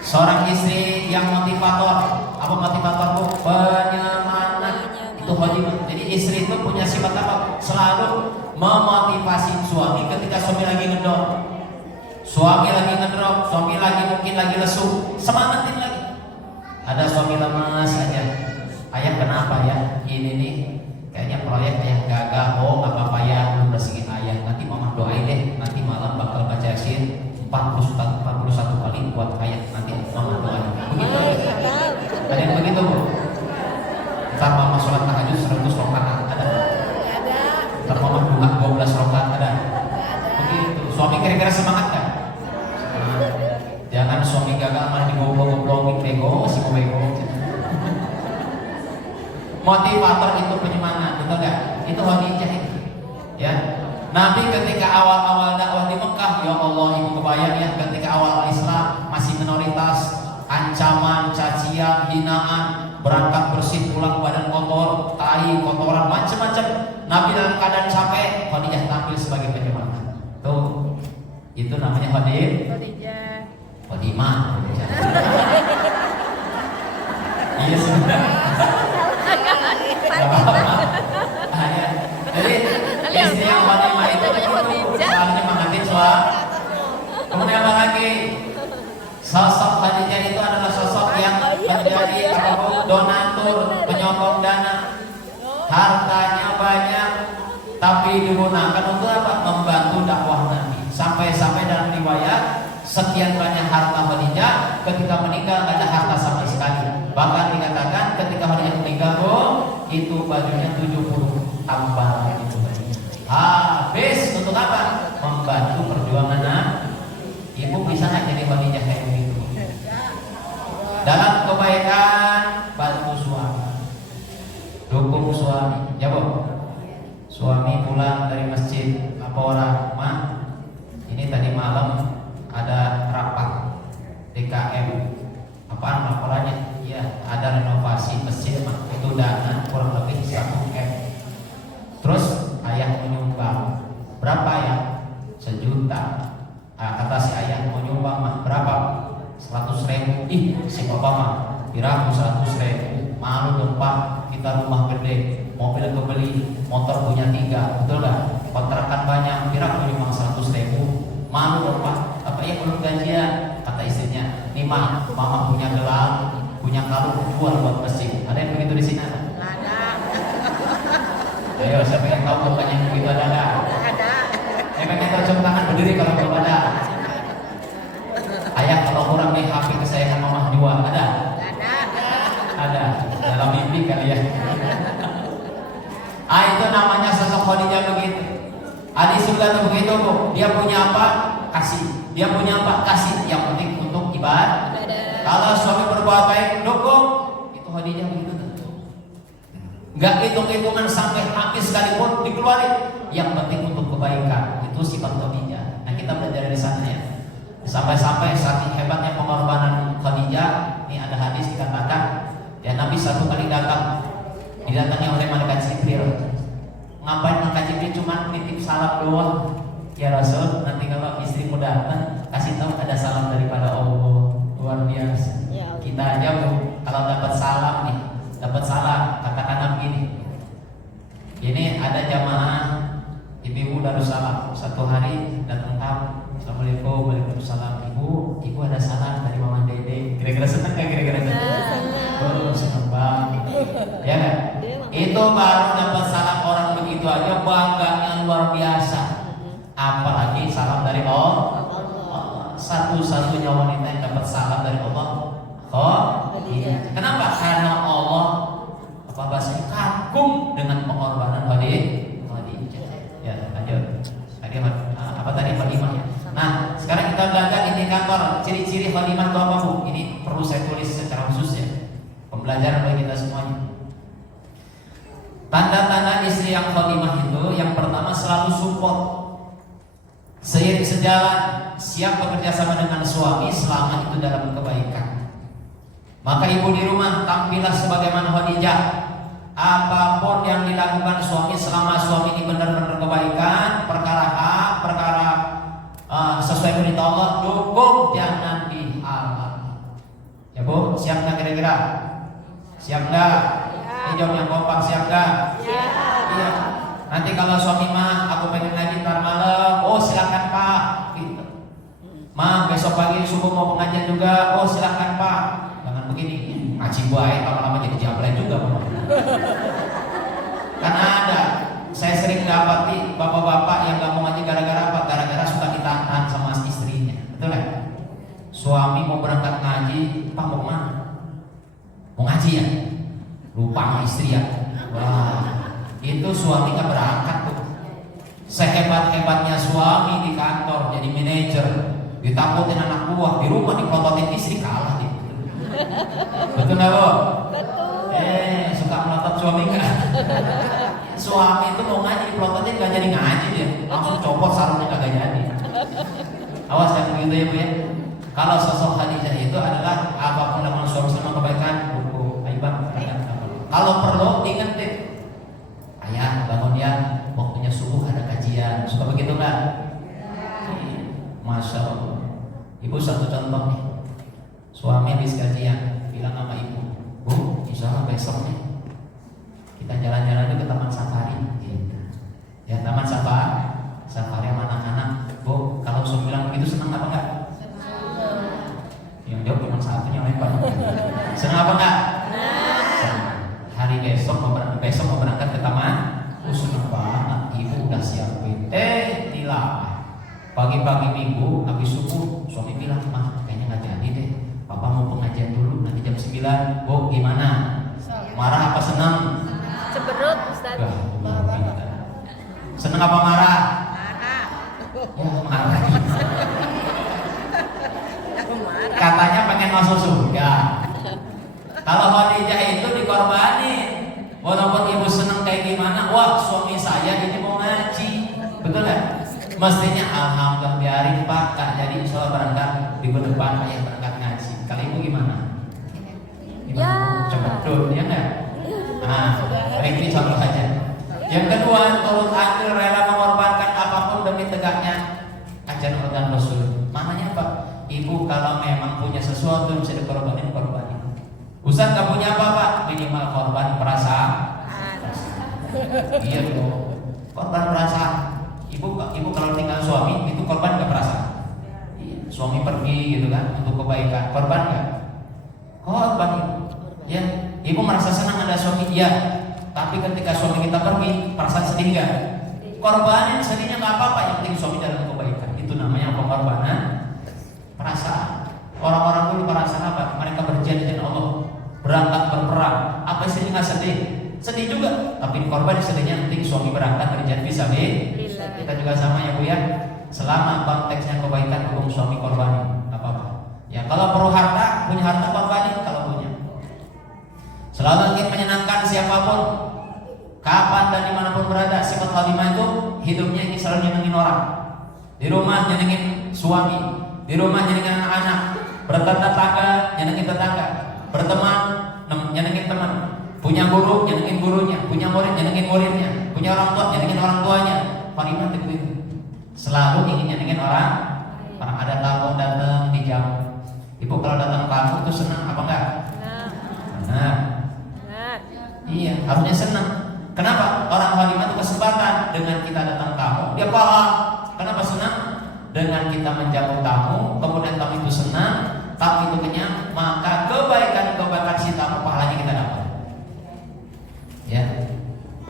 Seorang istri yang motivator. Apa motivator Bu? Penyemangat. Itu khodimah. Jadi istri itu punya sifat apa? Selalu memotivasi suami ketika suami lagi ngedrop. Suami lagi ngedrop, suami lagi mungkin lagi lesu, semangatin lagi. Ada suami lemas aja. Ayah kenapa ya? Ini nih kayaknya proyek yang gagal. Oh nggak apa-apa ya, belum bersihin ayah. Nanti mama doain deh. Nanti malam bakal baca Yasin 41 kali buat ayah. Nanti mama doain. Begitu. Ada yang begitu Bu? Ntar mama sholat tahajud 100 rakaat ada. Ntar mama duha 12 rakaat ada. Begitu. Suami kira-kira semangat kan? Jangan suami gagal malah digoblok-goblokin bego, si bego. Motivator itu penyemangat, betul nggak? Itu Khadijah itu. Ya. Nabi ketika awal-awal dakwah di Mekah, ya Allah ibu kebayang ya, ketika awal Islam masih minoritas, ancaman, cacian, hinaan, berangkat bersih pulang badan kotor, tai, kotoran, macam-macam. Nabi dalam keadaan capek, Khadijah tampil sebagai penyemangat. Tuh, itu namanya Khadijah. Iya sudah. Jadi istri yang Khadijah itu selalu nyemangatin donatur, penyokong dana, hartanya banyak, tapi digunakan untuk apa? Membantu dakwah Nabi. Sampai-sampai dalam riwayat sekian banyak harta Khadijah, ketika meninggal ada harta sama sekali. Bahkan dikatakan ketika Khadijah meninggal, itu bajunya 70 tambah itu. Habis untuk apa? Membantu perjuangan Nabi. Ibu bisa nggak jadi Khadijah kayak begitu? Dalam kebaikan bantu suami, dukung suami. Ya bu, suami pulang dari masjid, apa orang, mah ini tadi malam ada rapat DKM, apaan laporannya? Ya ada renovasi masjid, mah itu dana kurang lebih 1 M. Terus ayah menyumbang berapa ya? 1 juta. Kata si ayah mau nyumbang mah berapa? 100.000. Ih si bapak mah kira 100.000. Malu dong pak, kita rumah gede, mobil kebeli, motor punya 3, betul gak? Kontrakan banyak, kira aku nyumbang 100.000. Malu dong pak, apa ya belum gajian? Kata istrinya, nih mah mama punya gelang, punya kalung buat masjid. Ada yang begitu di sini? Ada. Ayo, saya pengen tahu bapaknya yang begitu ada? Ada. Saya pengen tahu, coba tangan berdiri kalau belum ada. Ayah kalau kurang nih HP kesayangan mama jual, ada? Ada. Dalam mimpi kali ya. Itu namanya sosok Khadijah begitu. Adi sudah tuh begitu bu. Dia punya apa? Kasih. Dia punya apa? Kasih. Yang penting untuk ibadah. Kalau suami berbuat baik, dukung. Itu Khadijah begitu tuh. Gak hitung-hitungan sampai habis sekalipun dikeluarin. Yang penting untuk kebaikan. Itu sifat Khadijah. Nah kita belajar dari sana ya. Sampai-sampai saking hebatnya pengorbanan Khadijah. Ini ada hadis dikatakan. Ya Nabi satu kali datang, didatangi oleh malaikat Jibril. Ngapain malaikat Jibril? Cuma nitip salam doang. Ya Rasul, nanti kalau istrimu datang, kasih tahu ada salam daripada Allah. Luar biasa. Kita aja bu, kalau dapat salam nih, dapat salam, katakan Nabi ini. Ini ada jamaah ibu-ibu Darussalam. Satu hari datang tamu. Assalamualaikum, waalaikumsalam. Ibu ada salam dari Mama Dede. Kira-kira senang nggak? Kira-kira senang? Senang banget. Ya kan? Itu baru dapat salam orang begitu aja bangganya luar biasa. Apalagi salam dari Allah. Satu-satunya wanita yang dapat salam dari Allah. Kenapa? Karena Allah apa bahasanya kagum dengan pengorbanan Khadijah. Ya lanjut. Tadi apa tadi Fatimah ya? Nah, sekarang kita belajar indikator ciri-ciri Fatimah itu apa bu? Ini perlu saya tulis secara khusus ya, pembelajaran bagi kita semuanya. Tanda-tanda istri yang Fatimah itu, yang pertama selalu support, seiring sejalan, siap bekerja sama dengan suami selama itu dalam kebaikan. Maka ibu di rumah tampillah sebagaimana Khadijah. Apapun yang dilakukan suami selama suami ini benar-benar kebaikan, perkara hak, perkara sesuai perintah Allah, dukung, jangan dihalangi. Ya bu, siap nggak kira-kira? Siap nggak? Ini jawab yang kompak, siap nggak? Iya. Nanti kalau suami mah, aku pengen ngaji ntar malam, oh silakan pak. Gitu. Ma, besok pagi subuh mau pengajian juga, oh silakan pak. Jangan begini, ngaji baik, lama-lama jadi jablay juga mama. Kan ada, saya sering dapati bapak-bapak yang gak mau ngaji gara-gara apa? Gara-gara suka ditahan sama istrinya. Betul kan? Suami mau berangkat ngaji, pak mau kemana? Mau ngaji ya? Lupa sama istri ya? Wah, itu suami gak berangkat tuh. Sehebat-hebatnya suami di kantor jadi manajer, ditakutin anak buah, di rumah diprototin istri kalah gitu. Betul gak bu? Betul. Suka melotot suami gak? Suami itu mau ngaji diprototin gak jadi ngaji dia, langsung copot sarungnya kagak jadi. Awas yang begitu ya bu ya. Kalau sosok Khadijah itu adalah apapun dengan suami sama kebaikan, buku Aibang. Kalau perlu ingetin, ayah bangun ya, waktunya subuh ada kajian. Suka begitu nggak? Masya Allah. Ibu satu contoh nih, suami habis kajian bilang sama ibu, bu, insya Allah besok nih kita jalan-jalan ke taman safari. Gitu. Ya taman safari sama anak-anak. Bu, kalau suami bilang begitu senang apa enggak? Yang jawab cuma satu, yang lain banyak. Senang apa enggak? Pagi-pagi minggu habis subuh suami bilang, "Mah, kayaknya nggak jadi deh. Papa mau pengajian dulu nanti jam 9." "Bu, gimana? Marah apa senang?" Ceberut Ustaz. Senang apa marah? Marah. Ya, marah. Aku marah. Katanya pengen masuk surga. Kalau Khadijah itu dikorbanin. Walaupun ibu senang kayak gimana, wah suami saya ini mau ngaji, betul nggak? Mestinya alhamdulillah biarin Pak, Kak jadi insya Allah berangkat minggu depan ayah berangkat ngaji. Kalau ibu gimana? Ya. Cepet ya nggak? Nah, ini contoh aja. Yang kedua, turut andil rela mengorbankan apapun demi tegaknya ajaran dan Rasul. Maknanya apa? Ibu kalau memang punya sesuatu yang bisa dikorbanin, korbanin. Ustaz gak punya apa Pak? Minimal korban perasaan. Iya dong, korban perasaan. Ibu kalau tinggal suami itu korban gak perasaan. Iya. Suami pergi gitu kan untuk kebaikan, korban gak? Korban ibu. Ya, ibu merasa senang ada suami, iya. Tapi ketika suami kita pergi, perasaan sedih gak? Korbanin sedihnya gak apa-apa, yang penting suami dalam kebaikan. Itu namanya pengorbanan perasaan. Orang-orang dulu perasaan apa? Mereka berjanji dengan Allah, berangkat berperang. Apa sedih nggak sedih? Sedih juga, tapi korban sedihnya penting suami berangkat berjanji fisabilillah. Kita juga sama ya Bu ya. Selama konteksnya kebaikan, hukum suami korbanin, nggak apa-apa. Ya kalau perlu harta, punya harta korbanin kalau punya. Selalu ingin menyenangkan siapapun, kapan dan dimanapun berada. Sifat Khatimah itu hidupnya ini selalu nyenengin orang. Di rumah nyenengin suami, di rumah nyenengin anak-anak, bertetangga nyenengin tetangga, berteman nyenengin teman, punya guru nyenengin gurunya, punya murid nyenengin muridnya, punya orang tua nyenengin orang tuanya. Khatimah itu selalu ingin nyenengin orang. Ada tamu datang di jam. Ibu kalau datang tamu itu senang apa enggak? Nah, iya harusnya senang. Kenapa? Orang Khatimah itu kesempatan dengan kita datang tamu, dia paham. Kenapa senang? Dengan kita menjamu tamu, kemudian tamu itu senang, tamu itu kenyang, maka kebaikan si tamu pahalanya kita dapat. Ya.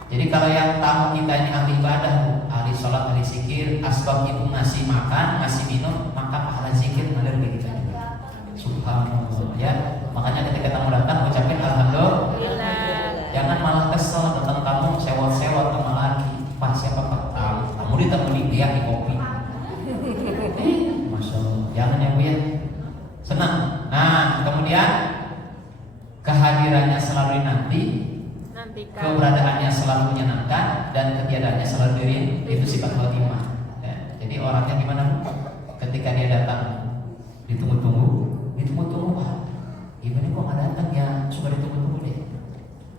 Jadi kalau yang tamu kita ini ahli ibadah, ahli sholat, ahli zikir, asbab itu ngasih makan, ngasih minum, maka pahala zikir mengalir ke kita juga. Subhanallah. Ya. Makanya ketika tamu datang ucapin alhamdulillah. Jangan malah kesel datang tamu sewot-sewot sama lagi. Pak siapa Pak? Tamu ditemani dia di kopi. Masya Allah. Jangan ya Bu ya. Senang. Nah kemudian kehadirannya selalu dinanti, keberadaannya selalu menyenangkan, dan ketiadaannya selalu diri. Itu sifat Khatimah. Ya. Jadi orangnya gimana Bu? Ketika dia datang ditunggu-tunggu Pak. Gimana kok nggak datang ya? Suka ditunggu-tunggu deh.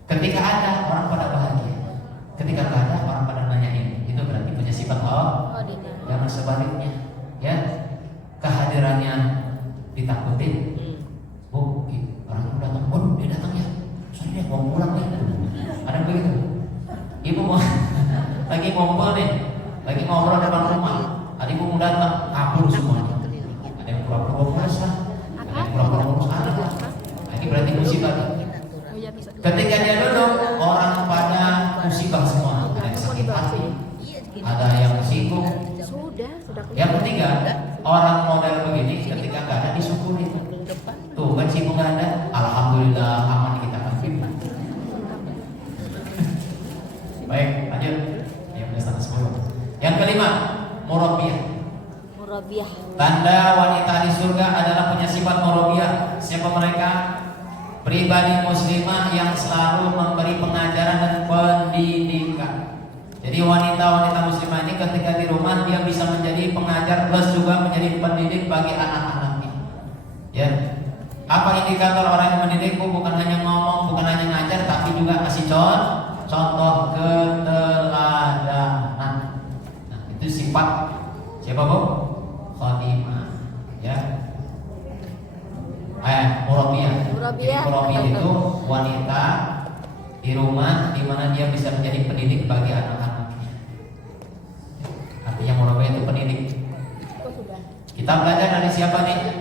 Ketika ada orang pada bahagia, ketika nggak ada orang pada nanyain. Itu berarti punya sifat Allah. Jangan sebaliknya. Ya, kehadirannya ditakutin. Oh, orang itu datang. Oh, dia datang ya. Sorry dia mau pulang nih. Ada begitu. Ibu mau lagi ngobrol nih, lagi ngobrol depan rumah. Tadi ibu mau datang, kabur semuanya. Ada yang pura-pura ngurus lah, ada yang pura-pura ngurus anak. Lagi berarti musibah. Ketika dia duduk, orang pada musibah semua. Ada yang sakit hati, ada yang singgung. Yang ketiga, orang model begini ketika nggak ada disyukuri. Tuh kan sibuk nggak ada, alhamdulillah aman kita kan. Baik, lanjut. Ya udah setengah 10. Yang kelima, murabbiyah. Tanda wanita di surga adalah punya sifat murabbiyah. Siapa mereka? Pribadi muslimah yang selalu memberi pengajaran dan pendidikan. Jadi wanita-wanita muslimah ini ketika di rumah dia bisa menjadi pengajar plus juga menjadi pendidik bagi anak-anaknya. Ya. Apa indikator orang yang mendidik? Bukan hanya ngomong, bukan hanya ngajar, tapi juga kasih contoh keteladanan. Nah, itu sifat siapa Bu? Khatimah. Ya. Murabbiyah itu wanita di rumah di mana dia bisa menjadi pendidik bagi anak-anaknya. Artinya murabbiyah itu pendidik. Kita belajar dari siapa nih?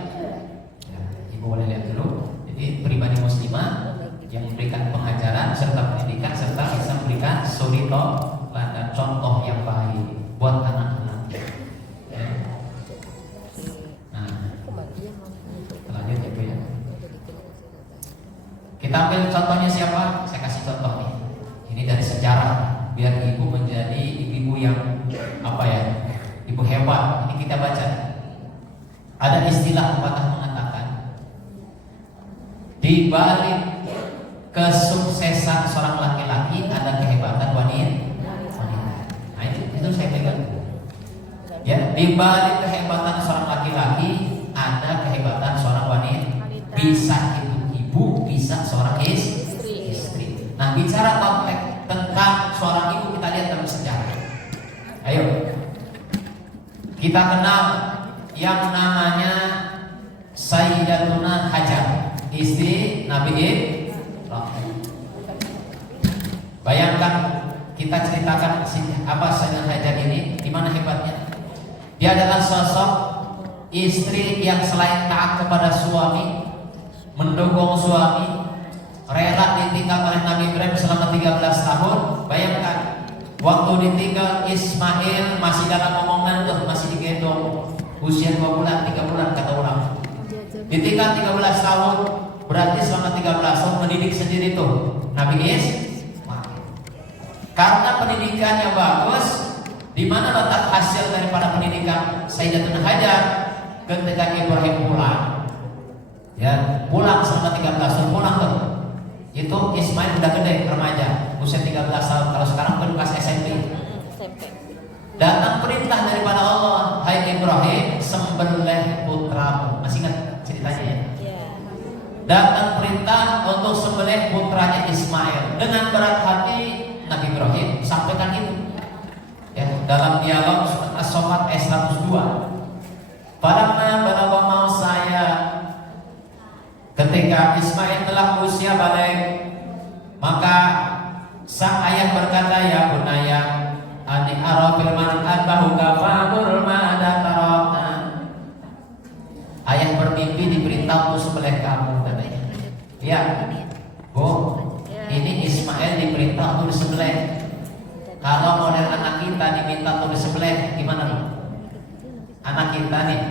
Ya, Ibu boleh lihat dulu. Jadi pribadi muslimah yang memberikan pengajaran serta pendidikan serta bisa memberikan suri dan contoh yang baik buat anak-anaknya. Ya. kita baca. Ada istilah pepatah mengatakan, di balik kesuksesan seorang laki-laki ada kehebatan wanita. Nah itu saya pegang. Ya, di balik kehebatan seorang laki-laki ada kehebatan seorang wanita. Bisa itu ibu, bisa seorang istri. Nah, bicara konteks tentang seorang ibu, kita lihat dalam sejarah. Ayo, kita kenal yang namanya Sayyidatuna Hajar, istri Nabi Ibrahim. Bayangkan kita ceritakan apa Sayyidatuna Hajar ini, gimana hebatnya. Dia adalah sosok istri yang selain taat kepada suami, mendukung suami, rela ditinggal oleh Nabi Ibrahim selama 13 tahun. Bayangkan, waktu ditinggal Ismail masih dalam omongan tuh, masih digendong, usia 2 bulan, 3 bulan kata orang. Ditinggal 13 tahun, berarti selama 13 tahun mendidik sendiri tuh Nabi Ismail. Karena pendidikannya bagus, di mana letak hasil daripada pendidikan Sayyidatuna Hajar? Ketika Ibrahim pulang, ya pulang selama 13 tahun, pulang tuh. Itu Ismail udah gede, remaja, usia 13 tahun. Kalau sekarang baru kelas SMP. Datang perintah daripada Allah, hai Ibrahim, sembelih putramu. Masih ingat ceritanya ya? Datang perintah untuk sembelih putranya Ismail. Dengan berat hati Nabi Ibrahim sampaikan itu. Ya, dalam dialog As-Somat ayat 102. Falamma balagha mau saya, ketika Ismail telah usia balik, maka sang ayah berkata, ya bunaya ani ara fil manam bahu kafamur ma'ada tarata. Ayah bermimpi diberitahu sembelih kamu, katanya. Ya, Bu, ini Ismail diberitahu untuk disembelih. Kalau model anak kita diminta untuk disembelih, gimana nih? Anak kita nih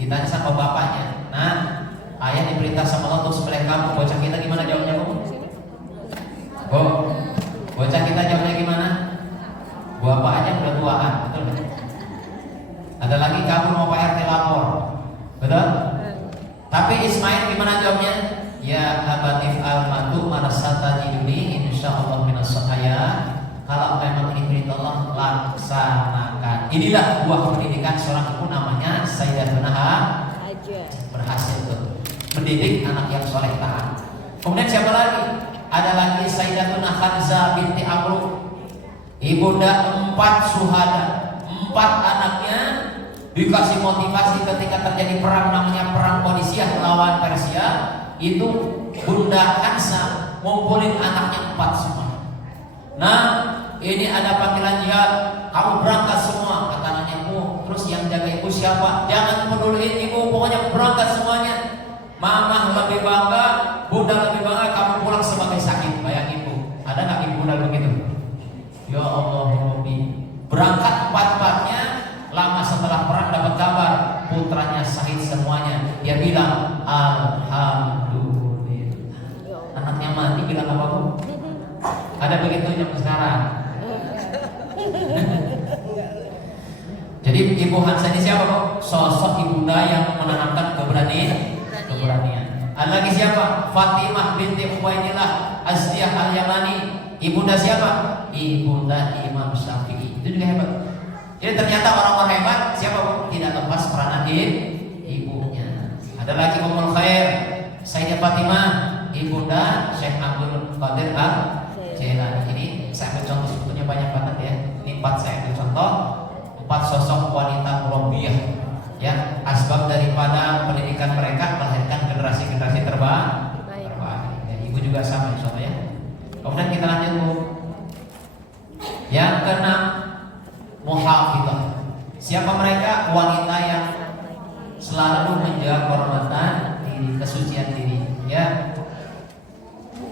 ditanya sama bapaknya, nah ayah diperintah sama Allah untuk sembelih kamu, bocah kita gimana jawabnya, Bu? Bu, bocah kita jawabnya gimana? Bapaknya udah tuaan, betul nggak? Ada lagi kamu mau Pak RT lapor, betul? Tapi Ismail gimana jawabnya? Ya abatif al-matu marasata jiduni insyaallah minas sahaya. Kalau memang ini perintah Allah, laksanakan. Inilah buah pendidikan seorang ibu, namanya Sayyidatuna Hajar. Berhasil tuh mendidik anak yang soleh taat. Kemudian siapa lagi? Ada lagi Sayyidatuna Khanzah binti Amr, ibunda 4 syuhada, 4 anaknya dikasih motivasi ketika terjadi perang, namanya perang Qadisiyah melawan Persia. Itu Bunda Khanzah ngumpulin anaknya 4 semua. Nah, ini ada panggilan jihad, kamu berangkat semua, kata anaknya. Bu, terus yang jaga ibu siapa? Jangan peduliin ibu, pokoknya berangkat semuanya. Mama lebih bangga, bunda lebih bangga, kamu pulang sebagai sakit. Bayangin Bu, ada nggak ibu bunda begitu? Ya Allah, Rabbi. Berangkat 4-4-nya, lama setelah perang dapat kabar putranya syahid semuanya. Dia bilang alhamdulillah. Anaknya mati bilang apa, Bu? Ada begitu zaman sekarang. Jadi Ibu Hansa ini siapa, kok? Sosok ibunda yang menanamkan keberanian. Ada lagi siapa? Fatimah binti Khuwailillah Asdiyah Al-Yamani. Ibunda siapa? Ibunda Imam Syafi'i. Itu juga hebat. Jadi ternyata orang-orang hebat siapa, kok? Tidak lepas peranan ibunya. Ada lagi Ummul Khair Sayyidah Fatimah, ibunda Syekh Abdul Qadir Al-Jailani. Ini saya ambil contoh, sebetulnya banyak banget ya. Ini 4 saya ambil contoh, 4 sosok wanita murabbiyah ya, asbab daripada pendidikan mereka melahirkan generasi-generasi terbaik. Ya, ibu juga sama insya Allah ya. Kemudian kita lanjut, Bu. Yang keenam, muhafizah. Siapa mereka? Wanita yang selalu menjaga kehormatan diri, kesucian diri ya.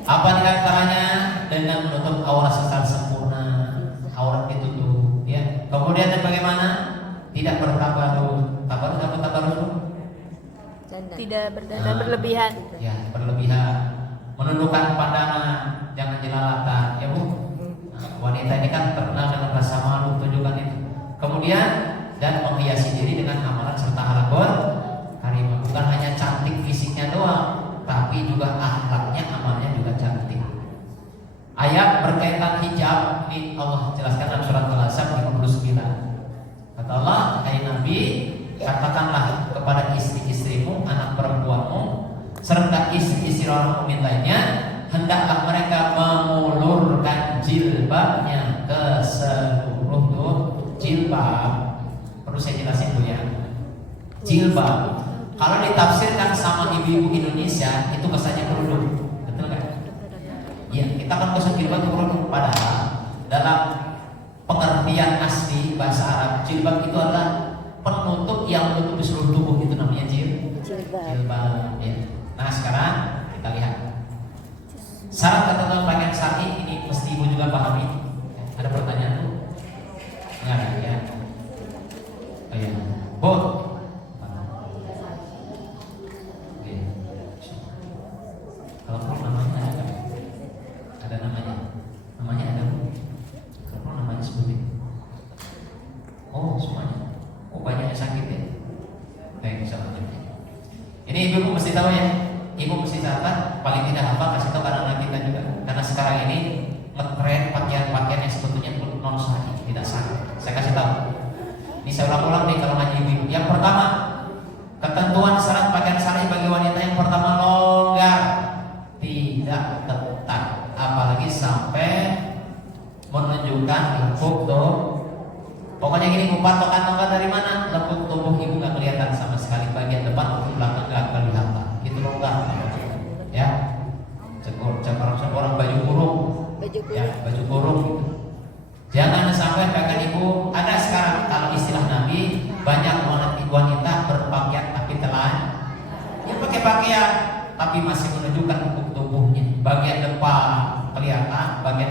Apa di antaranya? Dengan menutup aurat secara sempurna, aurat ditutup ya. Kemudian bagaimana? Tidak bertabarus. Tabarus apa tabarus? Tidak berdandan berlebihan. Ya, berlebihan. Menundukkan pandangan, jangan jelalatan ya, Bu. Nah, wanita ini kan terkenal dengan rasa malu, tunjukkan itu. Kemudian dan menghias menghiasi diri dengan amalan serta halaqul karimah. Bukan hanya cantik fisiknya doang, tapi juga akhlaknya, amalnya juga cantik. Ayat berkaitan hijab ini Allah jelaskan dalam surat Al-Ahzab 59. Kata Allah, hai Nabi, katakanlah kepada istri-istrimu, anak perempuanmu, serta istri-istri orang mukmin lainnya, hendaklah mereka mengulurkan jilbabnya ke seluruh tubuh. Jilbab, perlu saya jelasin dulu ya. Jilbab, kalau ditafsirkan sama ibu-ibu Indonesia itu kesannya kerudung, betul kan? Iya, kita kan kesan jilbab itu kerudung. Padahal dalam pengertian asli bahasa Arab, jilbab itu adalah penutup yang menutupi seluruh tubuh, itu namanya jilbab. Ya. Nah sekarang kita lihat syarat ketentuan pakaian syar'i ini mesti ibu juga pahami. Ada pertanyaan tuh? Enggak ada ya? Oh iya, Bu. Oke. Kalau perlu namanya ada namanya. Namanya ada Bu. Kalau perlu namanya sebutin. Oh semuanya. Oh banyak yang sakit ya. Baik, bisa lanjut. Ini ibu mesti tahu ya. Ibu mesti catat, paling tidak hafal, kasih tahu anak-anak kita juga. Karena sekarang ini ngetren pakaian-pakaian yang sebetulnya non syar'i, tidak syar'i. Saya kasih tahu. Ini saya ulang-ulang nih kalau ngaji ibu. Yang pertama, ketentuan syarat pakaian syar'i bagi wanita yang pertama longgar, tidak ketat, apalagi sampai menunjukkan lekuk tuh. Pokoknya gini, patokan longgar dari mana? Lekuk tubuh ibu nggak kelihatan sama sekali, bagian depan maupun belakang nggak kelihatan. Itu longgar, ya. Orang baju kurung, ya baju kurung. Gitu. Jangan sampai bahkan ibu ada sekarang kalau istilah Nabi banyak wanita berpakaian tapi telan, ya pakai pakaian tapi masih menunjukkan lekuk tubuhnya. Bagian depan kelihatan, bagian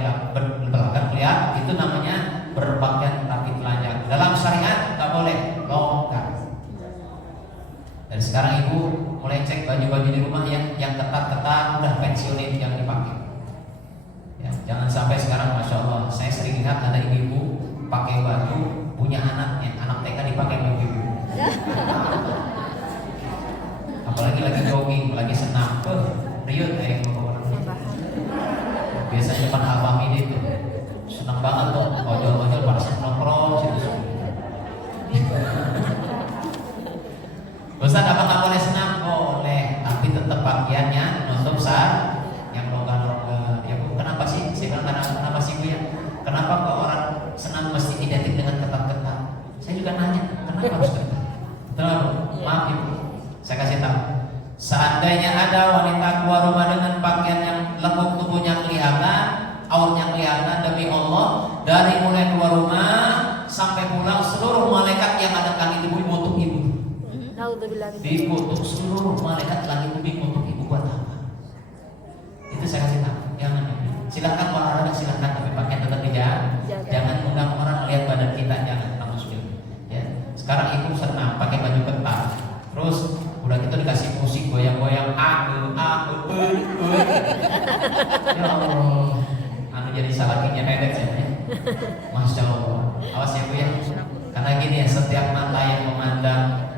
belakang kelihatan. Itu namanya berpakaian tapi telanjang. Dalam syariat nggak boleh longgar. Dan sekarang ibu mulai cek baju-baju di rumah yang ketat-ketat, udah pensiunin yang dipakai. Ya, jangan sampai sekarang, masya Allah, saya sering lihat ada ibu pakai baju punya anak TK dipakai baju ibu. Apalagi lagi jogging, lagi senam, riut kayak orang. Biasanya depan abang ini tuh senang banget tuh, ojol-ojol pada nongkrong situ. Ustaz, apa nggak boleh senam? Boleh, tapi tetap pakaiannya nutup yang longgar-longgar. Ya Bu, kenapa sih? Saya bilang kenapa sih Bu ya? Kenapa kok orang senam mesti identik dengan ketat-ketat? Saya juga nanya, kenapa harus ketat? Betul, maaf Ibu, saya kasih tahu. Seandainya ada wanita keluar rumah dengan pakaian yang lekuk tubuhnya kelihatan, auratnya kelihatan, demi Allah, dari mulai keluar rumah sampai pulang seluruh malaikat yang ada kali ibu untuk ibu. Dikutuk seluruh malaikat langit bumi untuk ibu buat apa? Itu saya kasih tahu. Jangan. Silakan olahraga silakan, tapi pakaian tetap dijaga. Jangan undang orang melihat badan kita, jangan. Ya. Sekarang ibu senang pakai baju ketat, terus udah gitu dikasih musik goyang-goyang, ya Allah, jadi salakinya hebat ya. Masya Allah. Awas ya Bu ya. Karena gini ya, setiap mata yang memandang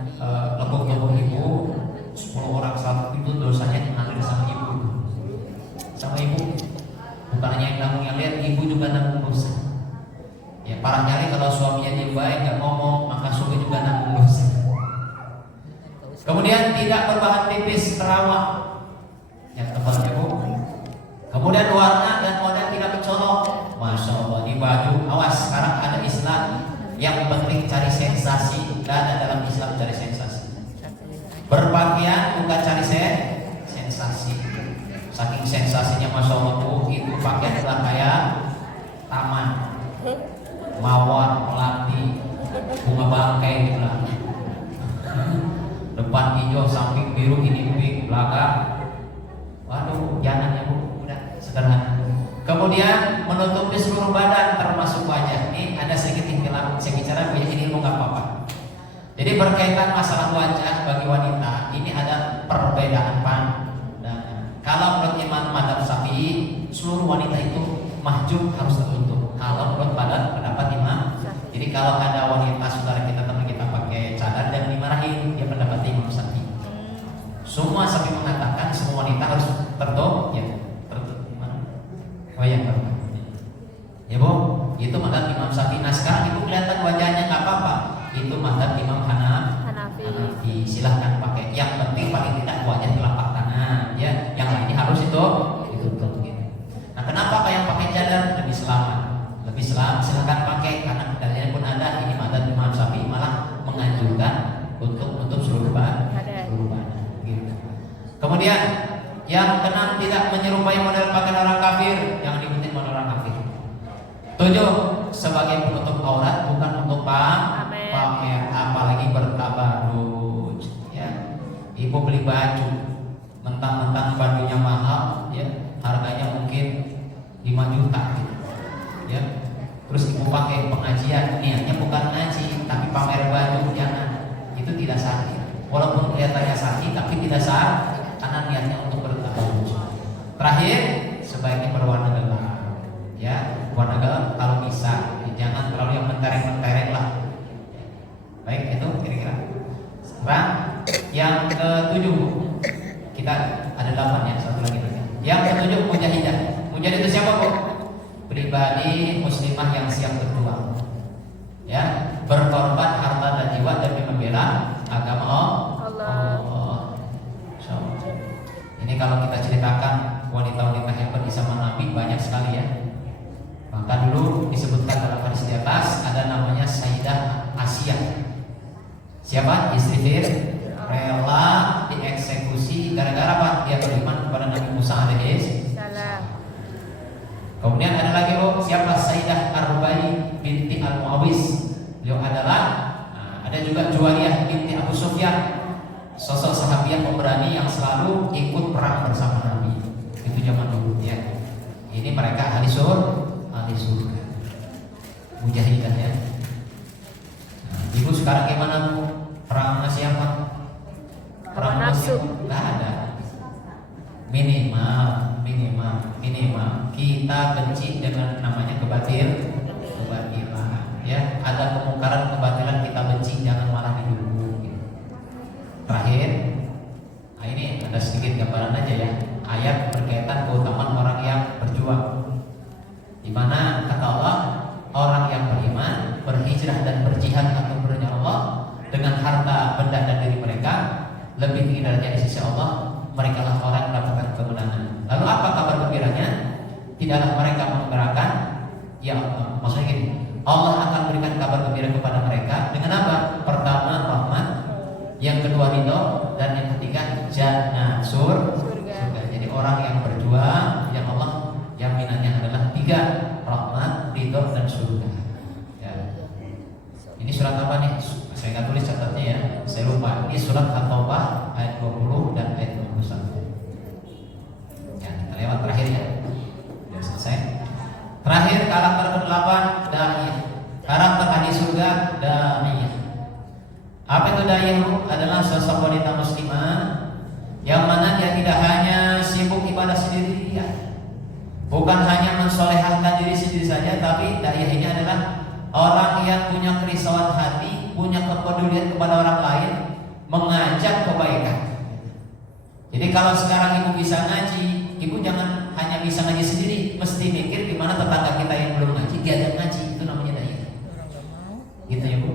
lekuk tubuh ibu, 10 orang satu itu dosanya mengalir sama ibu. Sama ibu. Bukan hanya yang nanggung yang lihat, ibu juga nanggung dosa. Ya parahnya lagi kalau suaminya dia baik nggak ngomong, maka suami juga nanggung dosa. Kemudian tidak berbahan tipis terawat, yang tepat ya Bu. Kemudian warna dan model tidak mencolok. Masya Allah, di baju, awas sekarang ada Islam yang penting cari sensasi. Tidak ada dalam Islam cari sensasi. Berpakaian bukan cari sensasi. Saking sensasinya Masya Allah Bu, itu pakaian udah kayak taman, mawar, melati, bunga bangkai di belakang. Depan hijau, samping biru, ini pink, belakang. Waduh, jangan ya Bu, udah sederhana. Kemudian menutupi seluruh badan termasuk wajah. Ini ada sedikit ikhtilaf, saya bicara Bu ya, ini ilmu nggak apa-apa. Jadi berkaitan masalah wajah bagi wanita, ini ada perbedaan pandangan. Kalau menurut Imam Madzhab Syafi'i, seluruh wanita itu mahjub harus tertutup. Kalau menurut pendapat Imam, jadi kalau ada wanita saudara kita teman kita pakai Semua sapi mengatakan semua wanita harus tertutup, ya tertutup gimana? Oh ya, ya bu, itu madhab Imam Syafi'i. Nah sekarang ibu kelihatan wajahnya nggak apa-apa. Itu madhab Imam Hanafi. Silahkan pakai. Yang penting paling tidak wajah telapak tangan, ya. Yang lainnya harus itu ditutup. Gitu. Nah kenapa yang pakai cadar lebih selamat? Lebih selamat, silahkan pakai karena dalilnya pun ada. Ini madhab Imam Syafi'i malah menganjurkan untuk menutup seluruh badan. Gitu. Kemudian yang keenam, tidak menyerupai model pakaian orang kafir. Yang diikuti model orang kafir. 7, sebagai penutup aurat, bukan untuk pamer, apalagi bertabarruj. Ya, ibu beli baju, mentang-mentang bajunya mahal, ya, harganya mungkin 5 juta, gitu. Ya, terus ibu pakai pengajian, niatnya bukan ngaji, tapi pamer baju, jangan. Itu tidak sah. Walaupun kelihatannya sah, tapi tidak sah karena niatnya untuk bertabarruj. Terakhir, sebaiknya berwarna gelap. Ya, warna gelap kalau bisa, jangan terlalu yang mentereng-mentereng lah. Baik, itu kira-kira. Sekarang yang ke-7, kita ada 8 ya, satu lagi. Yang ke-7, mujahidah. Mujahidah itu siapa bu? Pribadi muslimah yang siap berjuang, ya, berkorban harta dan jiwa demi membela agama Allah. So, ini kalau kita ceritakan wanita-wanita hebat di zaman Nabi banyak sekali ya. Maka dulu disebutkan dalam hadis di atas ada namanya Sayyidah Asia. Siapa? Istri rela dieksekusi gara-gara apa? Dia beriman kepada Nabi Musa alaihi salam. Kemudian ada lagi siapa? Sayyidah Ar-Rubai binti Al-Muawis. Beliau adalah ada juga Juwariyah binti Abu Sufyan, sosok sahabiah pemberani yang selalu ikut perang bersama Nabi. Itu zaman dulu ya. Ini mereka ahli surga, mujahidah ya. Ibu sekarang gimana bu? Perang sama siapa? Perang nafsu? Gak ada. Minimal kita benci dengan namanya kebatilan. Ya, ada kemungkaran kebatilan kita benci, jangan malah didukung. Gitu. Terakhir, ini ada sedikit gambaran aja ya. Ayat berkaitan keutamaan orang yang berjuang. Di mana kata Allah, orang yang beriman, berhijrah dan berjihad atau berjalan Allah dengan harta, benda dan diri mereka lebih tinggi derajatnya di sisi Allah, mereka lah orang yang mendapatkan kemenangan. Lalu apa kabar gembiranya? Tidaklah mereka menggerakkan, ya maksudnya gini, Allah akan berikan kabar gembira kepada mereka dengan apa? Pertama rahmat, yang kedua ridho, dan yang ketiga jannah surga. Jadi orang yang berjuang, yang Allah jaminannya adalah 3, rahmat, ridho, dan surga. Ya. Ini surat apa nih? Saya nggak tulis catatnya ya, saya lupa. Ini surat At-Taubah ayat 20 dan ayat 21. Ya, kita lewat terakhir ya. Sudah selesai. Terakhir karakter ke-8, da'iyah. Karakter ahli surga, da'iyah. Apa itu da'iyah? Adalah sosok wanita muslimah yang mana dia tidak hanya sibuk ibadah sendirian, bukan hanya mensolehahkan diri sendiri saja, tapi da'iyah ini adalah orang yang punya kerisauan hati, punya kepedulian kepada orang lain, mengajak kebaikan. Jadi kalau sekarang ibu bisa ngaji, ibu jangan hanya bisa ngaji sendiri, mesti mikir gimana tetangga kita yang belum ngaji diajak ngaji. Itu namanya da'iyah. Gitu ya bu.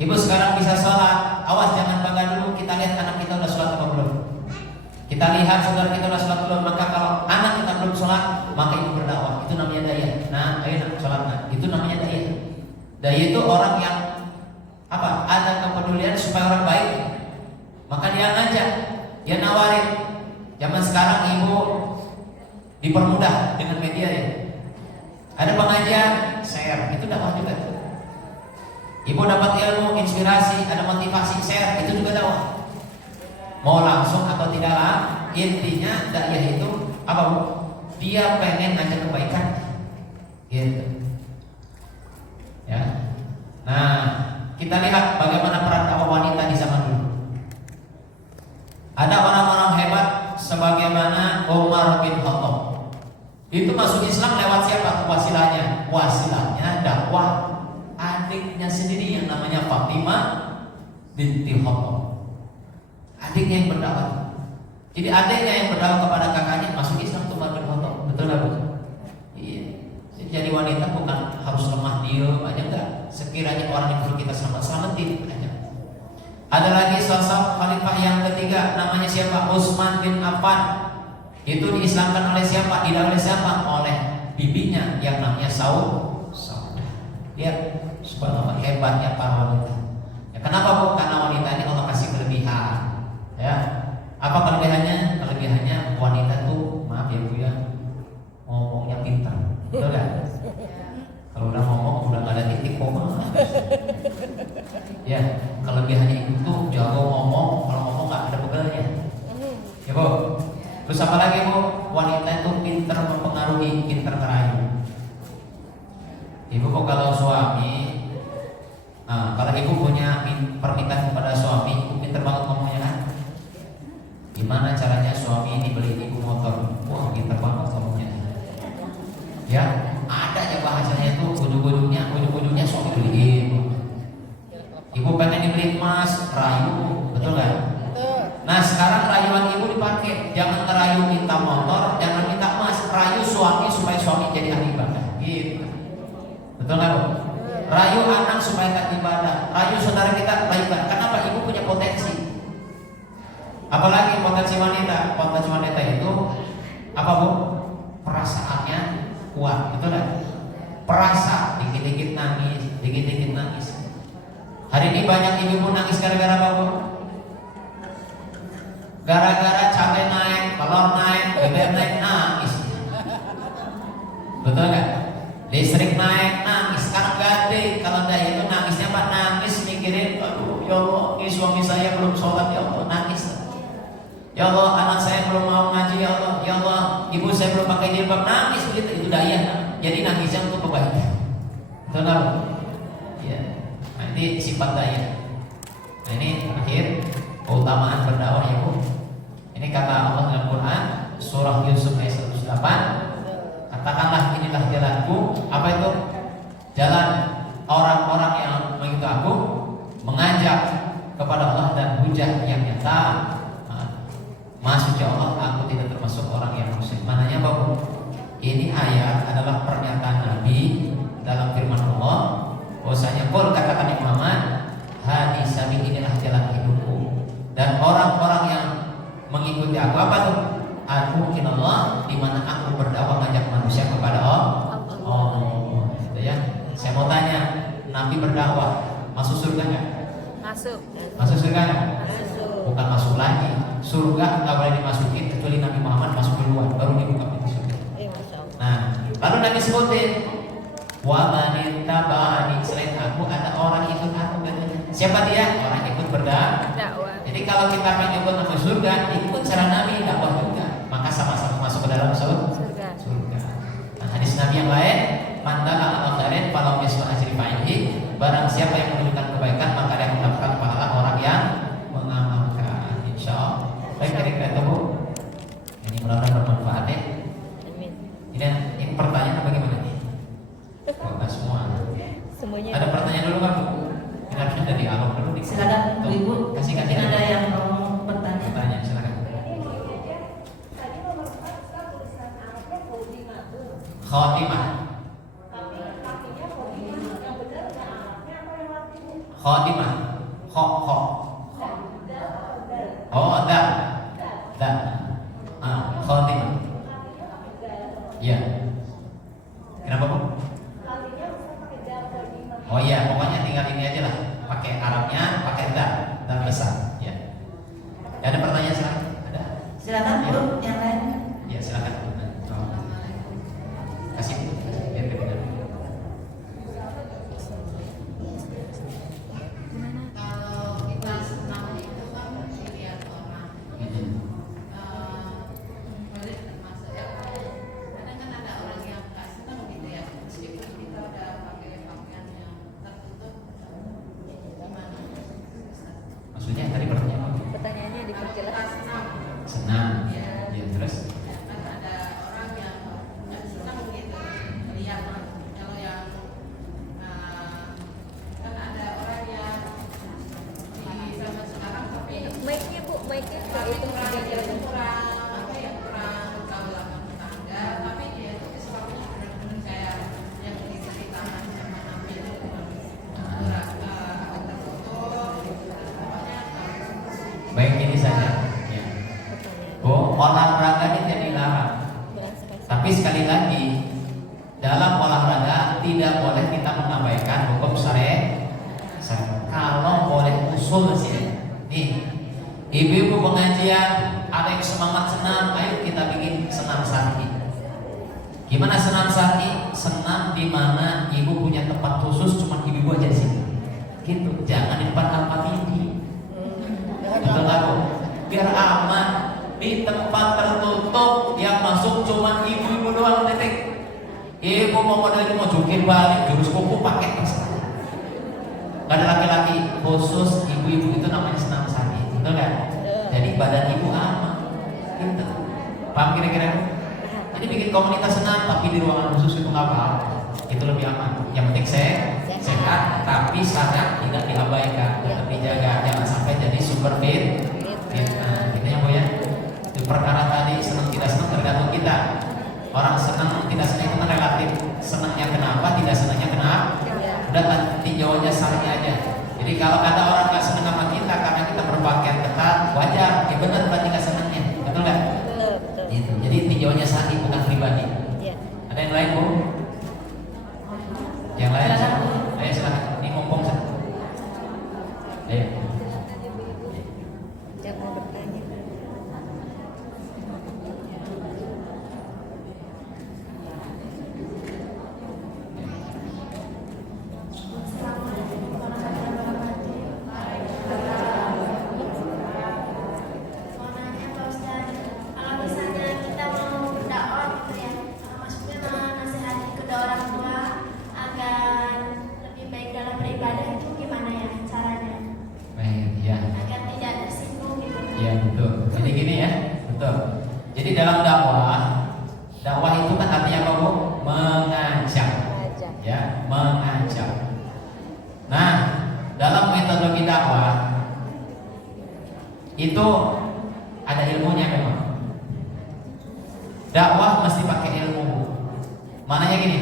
Ibu sekarang bisa sholat, awas jangan bangga dulu. Kita lihat anak kita udah sholat apa belum. Kita lihat saudara kita udah sholat belum. Maka kalau anak kita belum sholat, maka ibu berdakwah. Itu namanya da'iyah. Nah, ayo nak sholat. Nah, itu namanya da'iyah. Da'iyah itu orang yang apa? Ada kepedulian supaya orang baik. Maka dia ngajak, dia nawarin. Zaman sekarang ibu dipermudah dengan media ya. Ada pengajian, share, itu dakwah juga. Ibu dapat ilmu, inspirasi, ada motivasi, share, itu juga dakwah. Mau langsung atau tidak lah, intinya da'iyah itu apa bu? Dia pengen ngajak kebaikan, gitu. Ya. Nah, kita lihat bagaimana peran dakwah wanita di zaman dulu. Ada orang-orang hebat sebagaimana Umar bin Khattab. Itu masuk Islam lewat siapa? Wasilahnya. Wasilahnya dakwah adiknya sendiri yang namanya Fatimah binti Khattab. adiknya yang berdakwah. Jadi adiknya yang berdakwah kepada kakaknya masuk Islam tuh malah berfoto, betul nggak Bu? Iya. Jadi wanita bukan harus lemah diem aja, enggak. Sekiranya orang yang perlu kita selamatin aja. Ada lagi sosok khalifah yang ketiga, namanya siapa? Utsman bin Affan. Itu diislamkan oleh siapa? Tidak oleh siapa? Oleh bibinya yang namanya Saudah. Lihat subhanallah hebatnya para wanita. Ya, kenapa Bu? Karena wanita ini Allah kasih kelebihan. Ya. Apa kelebihannya? Kelebihannya wanita tuh, maaf ya Bu ya, ngomongnya pintar. Betul gak? Kalau udah ngomong udah gak ada titik koma. Ya, kelebihannya itu jago ngomong, kalau ngomong gak ada pegelnya. Ya Bu. Terus apa lagi Bu? Wanita itu pintar mempengaruhi, pintar merayu. Ibu kok kalau suami, kalau ibu punya permintaan kepada suami, ibu pintar banget ngomongnya kan? Gimana caranya suami ini beli ibu motor? Wah, pintar banget ngomongnya. Ya, ada ya bahasanya itu ujung-ujungnya suami beliin. Ibu pengen dibeli emas, rayu, betul nggak? Nah sekarang rayuan ibu dipakai, jangan ngerayu minta motor, jangan minta emas, rayu suami supaya suami jadi ahli ibadah. Gitu. Betul nggak Bu? Rayu anak supaya tak ibadah, rayu saudara kita tak ibadah. Kenapa? Ibu punya potensi. Apalagi potensi wanita? Potensi wanita itu apa Bu? Perasaannya kuat, betul nggak? Perasa, dikit-dikit nangis, dikit-dikit nangis. Hari ini banyak ibu nangis gara-gara apa Bu? Gara-gara cabai naik, telur naik, BBM naik, nangis. Betul nggak? Listrik naik, nangis. Sekarang gede, kalau dah itu nangisnya Pak, nangis mikirin, aduh ya Allah, ini suami saya belum sholat, ya Allah, nangis. Ya Allah, anak saya belum mau ngaji, ya Allah. Ya Allah, ibu saya belum pakai jilbab, nangis begitu. Itu daya. Jadi nangisnya untuk kebaikan. Betul nggak? Ya. Nah, ini sifat daya. Nah, ini akhir keutamaan berdakwah ya Bu. Ini kata Allah dalam Quran surah Yusuf ayat 108. Katakanlah inilah jalanku. Apa itu? Jalan orang-orang yang mengikuti aku, mengajak kepada Allah dan hujah yang nyata. Maksudnya Allah, aku tidak termasuk orang yang musyrik. Mananya apa Bu? Ini ayat adalah pernyataan Nabi dalam firman Allah. Bahwasanya qul katakan Muhammad, hadi sabil, inilah jalan hidupku. Dan orang-orang yang mengikuti aku apa tuh? Aku Allah, di mana aku berdakwah ngajak manusia kepada Allah. Oh, gitu ya. Saya mau tanya, Nabi berdakwah masuk surga nggak? Masuk. Masuk surga nggak? Bukan masuk lagi. Surga nggak boleh dimasukin kecuali Nabi Muhammad masuk duluan, baru dibuka pintu surga. Nah, lalu Nabi sebutin, wa man ittaba'ani, selain aku ada orang ikut aku katanya. Siapa dia? Orang ikut berdakwah. Jadi kalau kita pengen ikut masuk surga, ikut cara Nabi dakwah juga, maka sama-sama masuk ke dalam surga. Nah, hadis Nabi yang lain, mandala ala khairin falau mislu ajri fa'ilhi, barang siapa yang menunjukkan kebaikan maka dia mendapatkan pahala orang yang mengamalkan. Insyaallah. Baik, kira-kira itu Bu. Ini mudah-mudahan bermanfaat ya. Ini pertanyaan bagaimana nih? Oh, enggak semua. Semuanya. Ada pertanyaan dulu kan Bu? Ini harusnya dari awal dulu. Silakan Bu Ibu. Kasih Mungkin ada yang mau bertanya. Pertanyaan silakan. Khotimah. Khotimah. Kho. Oh, dah. Khotimah. Ya. Kenapa Bu? Oh iya, pokoknya tinggal ini aja lah. Pakai Arabnya, pakai dan besar. Ya. Ada pertanyaan silakan? Ada? Silakan Bu, yang lain. Ya silakan. Kasih. Biar kedengar. Kalau kita senang itu kan dilihat orang. Boleh termasuk ya. Kadang kan ada orang yang nggak senang gitu ya. Meskipun kita udah pakai pakaian yang tertutup, gimana? Maksudnya tadi pertanyaan apa? Pertanyaannya diperjelas. Kita senang. Senang. Ya. Ya. itu kurang apa ya, kurang gaul sama tetangga, tapi dia itu sebabnya benar-benar kayak yang diceritakan sama Nabi itu agak tertutup, pokoknya Baik, ini saja. Ya. Oh, olahraga ini tidak dilarang. Tapi sekali lagi, dalam olahraga tidak boleh kita mengabaikan hukum syariat. Kalau boleh usul sih, nih, ibu-ibu pengajian ada yang semangat senam, ayo kita bikin senam syar'i. Gimana senam syar'i? Senam di mana ibu punya tempat khusus, cuma ibu aja di situ. Gitu, jangan di depan tempat ini. Betul nggak Bu? Biar aman. Di tempat tertutup yang masuk cuma ibu-ibu doang, titik. Ibu mau modalnya mau jungkir balik, jurus kuku pakai terserah. Gak ada laki-laki, khusus ibu-ibu itu namanya senam syar'i, betul kan? Jadi badan ibu aman, gitu. Paham kira-kira? Jadi bikin komunitas senam tapi di ruangan khusus itu nggak apa-apa, itu lebih aman. Yang penting sehat, tapi syarat tidak diabaikan, tetap dijaga, jangan sampai jadi super fit. Nah, gitu ya Bu ya. Itu perkara tadi senang tidak senang tergantung kita. Orang senang tidak senang itu kan relatif. Senangnya kenapa, tidak senangnya kenapa? Udah nanti jawabnya syar'i aja. Jadi kalau ada orang nggak senang sama kita karena kita berpakaian ketat, wajar. Ya benar berarti nggak senangnya, betul nggak? Betul. Gitu. Jadi tinjauannya syar'i bukan pribadi. Iya. Ada yang lain Bu? Yang lain? Silakan, Bu. Ayo silakan. Ini mumpung sih. Ayo. Jangan bertanya. Mau nanya Pak Ustadz, kalau misalnya kita mau berdakwah gitu ya, maksudnya menasihati kedua orang tua agar lebih baik dalam beribadah itu gimana ya caranya? Baik, ya. Agar tidak tersinggung gitu. Iya betul. Jadi gini ya, betul. Jadi dalam dakwah itu kan artinya apa Bu? Mengajak. Mengajak. Ya, mengajak. Nah, dalam metodologi dakwah itu ada ilmunya memang. Dakwah mesti pakai ilmu. Maknanya gini,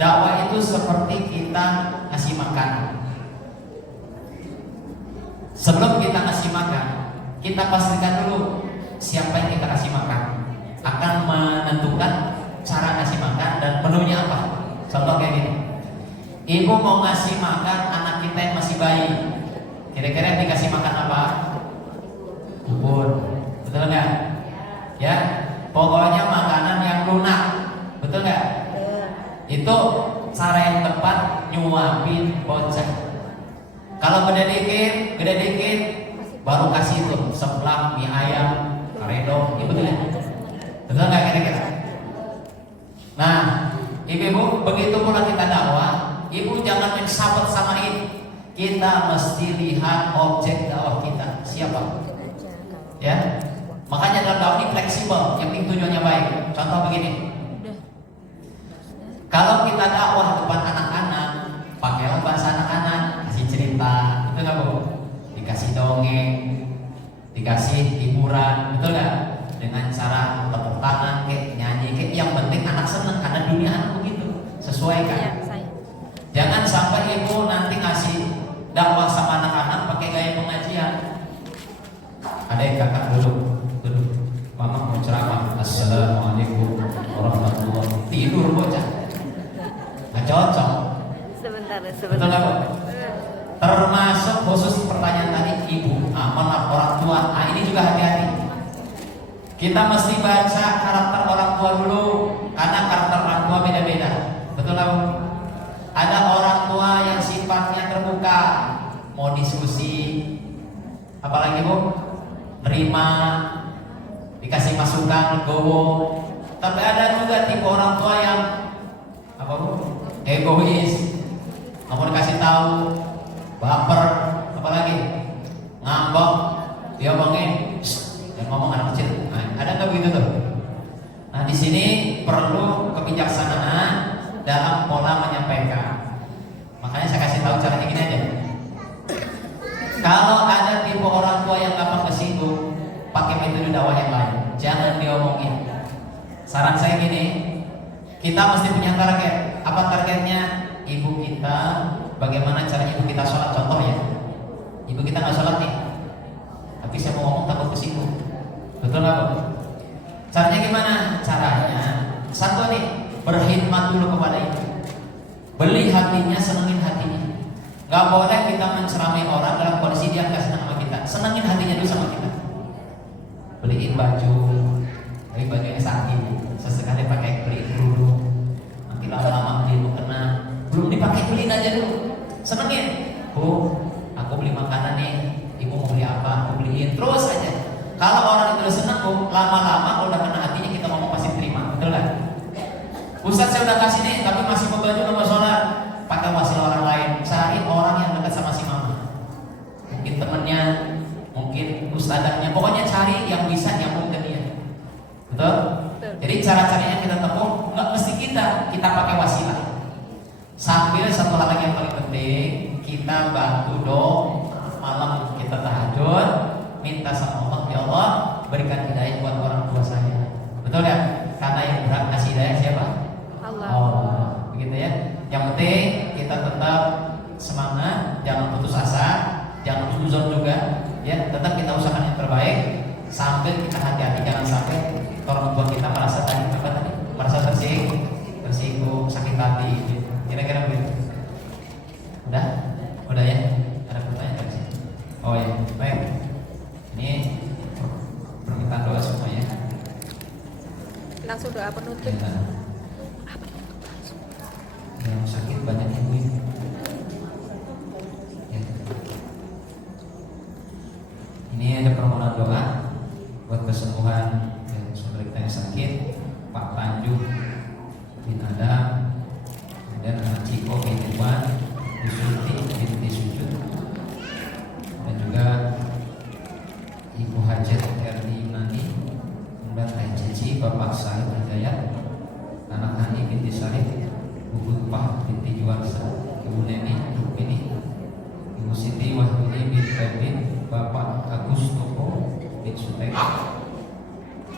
dakwah itu seperti kita ngasih makan. Sebelum kita ngasih makan, kita pastikan dulu siapa yang kita kasih makan. Akan menentukan cara ngasih makan dan menunya apa. Contoh kayak gini, ibu mau ngasih makan anak kita yang masih bayi, kira-kira yang dikasih makan apa? Bubur, betul nggak? Ya, pokoknya makanan yang lunak, betul nggak? Itu cara yang tepat nyuapin bocah. Kalau gede dikit, baru kasih itu seblak, mie ayam, karedok, ya betul ya? Betul nggak kira-kira? Nah, ibu-ibu begitu pula kita dakwah, ibu jangan main sabet samain. Kita mesti lihat objek dakwah kita siapa. Ya, makanya dalam dakwah ini fleksibel, yang penting tujuannya baik. Contoh begini, kalau kita dakwah depan anak-anak, pakailah bahasa anak-anak, kasih cerita, betul nggak Bu? Dikasih dongeng, dikasih hiburan, betul nggak? Dengan cara tepuk tangan, kayak nyanyi, kayak yang penting anak seneng, karena dunia anak begitu, sesuaikan. Iya, saya. Jangan sampai ibu nanti ngasih dakwah sama anak-anak pakai gaya pengajian. Adek kakak duduk. Mama mau ceramah. Assalamualaikum warahmatullahi wabarakatuh. Tidur bocah. Nggak cocok. Sebentar. Betul nggak Bu? Termasuk khusus pertanyaan tadi ibu, maaf orang tua. Ini juga hati-hati. Kita mesti baca karakter orang tua dulu, karena karakter orang tua beda-beda. Betul nggak Bu? Ada orang tua yang sifatnya terbuka, mau diskusi, apalagi Bu, terima, dikasih masukan, legowo. Tapi ada juga tipe orang tua yang apa Bu? Egois, nggak mau dikasih tahu, baper, apalagi ngambek, dia omongin, yang ngomong anak kecil. Nah, ada nggak begitu tuh? Nah di sini perlu kebijaksanaan dalam pola menyampaikan. Makanya saya kasih tahu caranya gini aja. Kalau ada tipe orang tua yang gampang kesinggung, pakai metode dakwah yang lain. Jangan diomongin. Saran saya gini, kita mesti punya target. Apa targetnya? Ibu kita, bagaimana caranya ibu kita sholat? Contoh ya, ibu kita nggak sholat nih, tapi saya mau ngomong takut kesinggung. Betul nggak Bu? Caranya gimana? Caranya satu nih, berkhidmat dulu kepada ibu. Beli hatinya, senengin hatinya. Gak boleh kita menceramai orang dalam kondisi dia nggak senang sama kita. Senengin hatinya dulu sama kita. Beliin baju, tapi bajunya sakit. Sesekali pakai beli dulu. Nanti lama-lama beli mukena. Belum dipakai beliin aja dulu. Senengin. Bu, aku beli makanan nih. Ibu mau beli apa? Aku beliin. Terus aja. Kalau orang itu udah senang, Bu, lama-lama kalau udah kena hatinya kita ngomong pasti terima. Betul kan? Ustaz saya udah kasih nih, tapi masih mau baju nggak mau sholat. Pakai wasilah orang lain. Cari orang yang dekat sama si mama. Mungkin temennya, mungkin ustadzahnya. Pokoknya cari yang bisa nyambung ke dia. Betul? Jadi cara-caranya kita tempuh nggak mesti kita pakai wasilah. Sambil satu hal lagi yang paling penting, kita bantu dong malam kita tahajud, minta sama Allah, ya Allah berikan hidayah buat orang tua saya. Betul ya? Karena yang berhak kasih hidayah siapa? Allah. Begitu ya. Yang penting kita tetap semangat, jangan putus asa, jangan suzon juga, ya. Tetap kita usahakan yang terbaik sambil kita hati-hati jangan sampai orang tua kita merasa merasa tersinggung, sakit hati. Kira-kira begitu. Udah ya. Ada pertanyaan dari sini? Oh ya, baik. Ini permintaan doa semua ya. Langsung doa penutup. Ya. Yang sakit banyak ibu ini. Ya. Ini ada permohonan doa buat kesembuhan saudara kita yang sakit, Pak Tanjung bin Adam, dan anak Ciko bin Iwan, Yusuti binti Sujud, dan juga Ibu Hajat Erni Nani, kemudian Ayah Cici, Bapak Sahib Hidayat, anak Hani binti Sarif, Ibu Tumpah binti Juwarsa, Ibu Neni Rukmini, Ibu Siti Wahyudi bin Kevin, Bapak Agus Toko bin Sutek,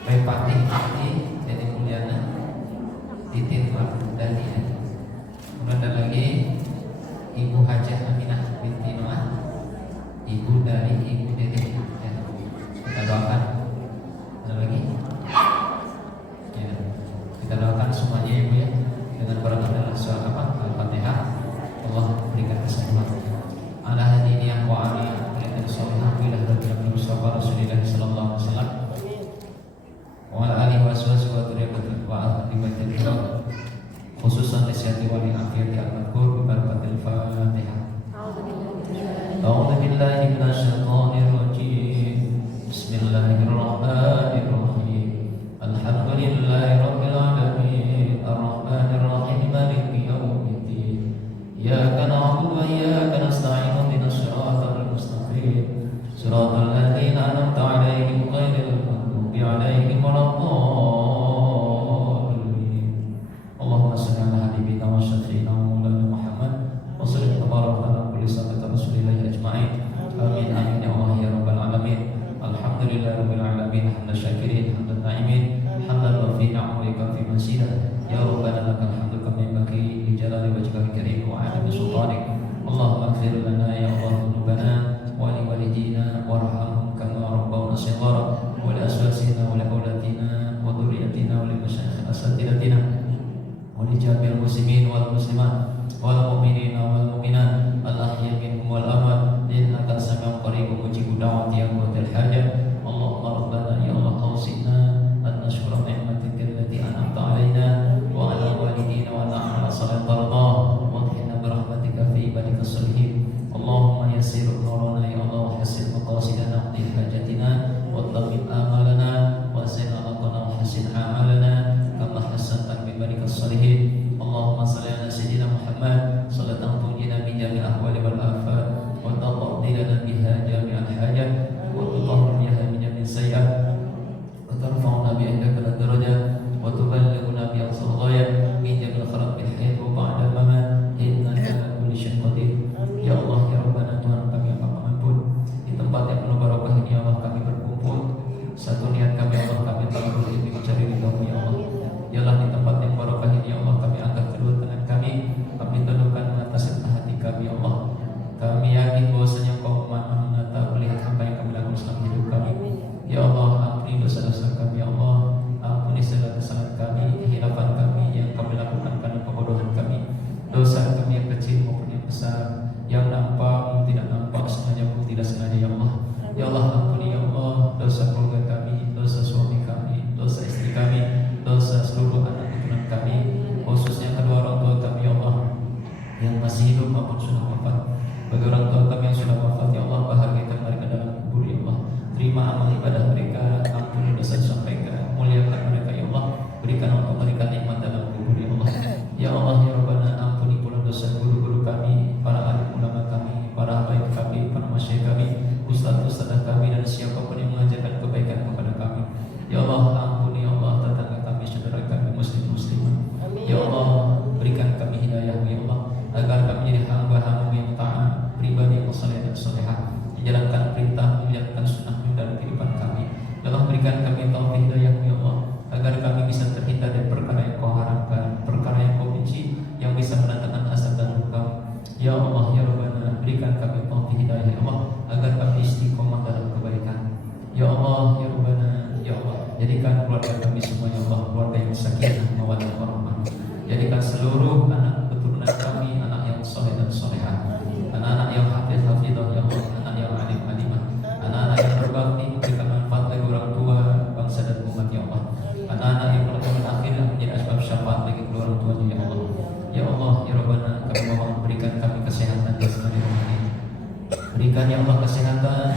Repati Hati Deni Mulyana, Titin Mardani, kemudian ada lagi Ibu Hajah Aminah binti Noah, Ibu dari Ibu Dede, ya. Kita doakan. Ada lagi? Ya. Kita doakan semuanya Ibu ya, dengan berdoa surah Al-Fatihah. Allah berikan kesembuhan. Ala hadiniyah wa ala kulli sholihah bila rabbil mustafa Rasulillah sallallahu alaihi wasallam. Wa ala alihi wa sahbihi wa alihi khususan lisyati wali akhirati al-madkur bibarakatil Fatihah. A'udzu billahi minasy syaithanir rajim. Bismillahirrahmanirrahim. Alhamdulillahi rabbil alamin. Arrahmanir rahim maliki yaumiddin. Iyyaka na'budu wa iyyaka nasta'in. Ihdinas siratal mustaqim. Siratal ladzina an'amta 'alaihim ghairil maghdubi 'alaihim waladdallin. Allahumma shalli ala habibina wa syafi'ina Maulana Muhammad wa sallim tabaraka ala kulli sahabat Rasulillah ajma'in. Amin amin ya Allah ya rabbal alamin. Alhamdulillah rabbil alamin. Hamdan syakirin, hamdan na'imin, hamdan wafi ni'amika fi masjidah. Ya rabbana lakal hamdu kama yanbaghi li jalali wajhikal karim wa 'azimi sultanik. Allahumma ighfir lana ya Allah dhunubana wa li walidina warhamhum kama rabbawna shighara wa li azwajina wa li aulatina wa dhurriyyatina wa li masyayikh asatidatina wa li jami'il muslimin wal muslimat wal mu'minina wal mu'minat al ahya minhum wal amwat innaka sami'un qaribun mujibud da'wati ya qadir hajat. Allahumma rabbana ya Allah awsina an nashkura ni'matika allati an'amta 'alaina wa 'ala walidina wa na'mal salat tardah wa qina bi rahmatika fi ibadika shalihin. Allahumma yassir umurana ya Allah wa hasin maqasidana wa qdi hajatina wa tammim amalana wa zid alaqana wa hasin amalana kama hasanta bi ibadika shalihin. Allahumma salli ala sayyidina Muhammad salatan tunjina min jami'il ahwali wal afat wa taqdi lana biha jami'al hajat wa tutahhirna min jami'is sayyi'at wa tarfa'una bi indaka darajat wa tuballighuna bi aqsal ghayat min jami'il khairati bil hayat wa ba'da mamat innaka ala kulli syai'in qadir. Ya Allah ya Rabbana Tuhan kami yang Maha Pengampun, di tempat yang penuh barokah ini Allah kami berkumpul satu niat yang nampak maupun tidak nampak, sengaja maupun tidak sengaja ya Allah. Ya Allah, ampuni ya Allah dosa keluarga kami, dosa suami kami, dosa istri kami, dosa seluruh anak keturunan kami, khususnya kedua orang tua kami ya Allah yang masih hidup maupun sudah wafat. Bagi orang tua kami yang sudah wafat ya Allah, bahagiakan mereka dalam kubur ya Allah. Terima amal ibadah mereka, ampuni dosa-dosa mereka, muliakan mereka ya Allah. Berikan untuk mereka nikmat dalam kubur ya Allah. Ya Allah ya Rabbana, ampuni pula dosa guru-guru kami, para alim ulama kami, para habaib kami, para masyayikh kami, ustaz-ustazah kami, dan siapapun yang mengajarkan kebaikan kepada kami. Ya Allah, ampuni ya Allah tetangga kami, saudara kami, muslim-muslimat. Ya Allah, berikan kami hidayah ya Allah, agar kami menjadi hamba-hamba yang taat, pribadi yang saleh dan salehah, menjalankan perintah, menjalankan sunnah dalam kehidupan kami. Ya Allah, berikan kami taufik hidayah ya Allah, agar kami bisa terhindar dari perkara yang kau haramkan, perkara yang kau benci, yang bisa mendatangkan azab dan duka. Ya Allah ya Rabbana, berikan kami taufik hidayah ya Allah, agar kami istiqomah dalam kebaikan. Ya Allah ya Rabbana, ya Allah, jadikan keluarga kami semua ya Allah keluarga yang sakinah mawaddah warahmah. Jadikan seluruh anak keturunan kami anak yang saleh dan salehah, anak-anak yang hafiz-hafizah ya Allah, anak yang alim-alimah, anak-anak yang berbakti memberikan manfaat bagi orang tua, bangsa dan umat ya Allah, anak-anak yang pada zaman akhir menjadi asbab syafaat bagi kedua orang tuanya ya Allah. Ya Allah ya Rabbana, kami mohon berikan kami kesehatan jasmani rohani. Berikan ya Allah kesehatan,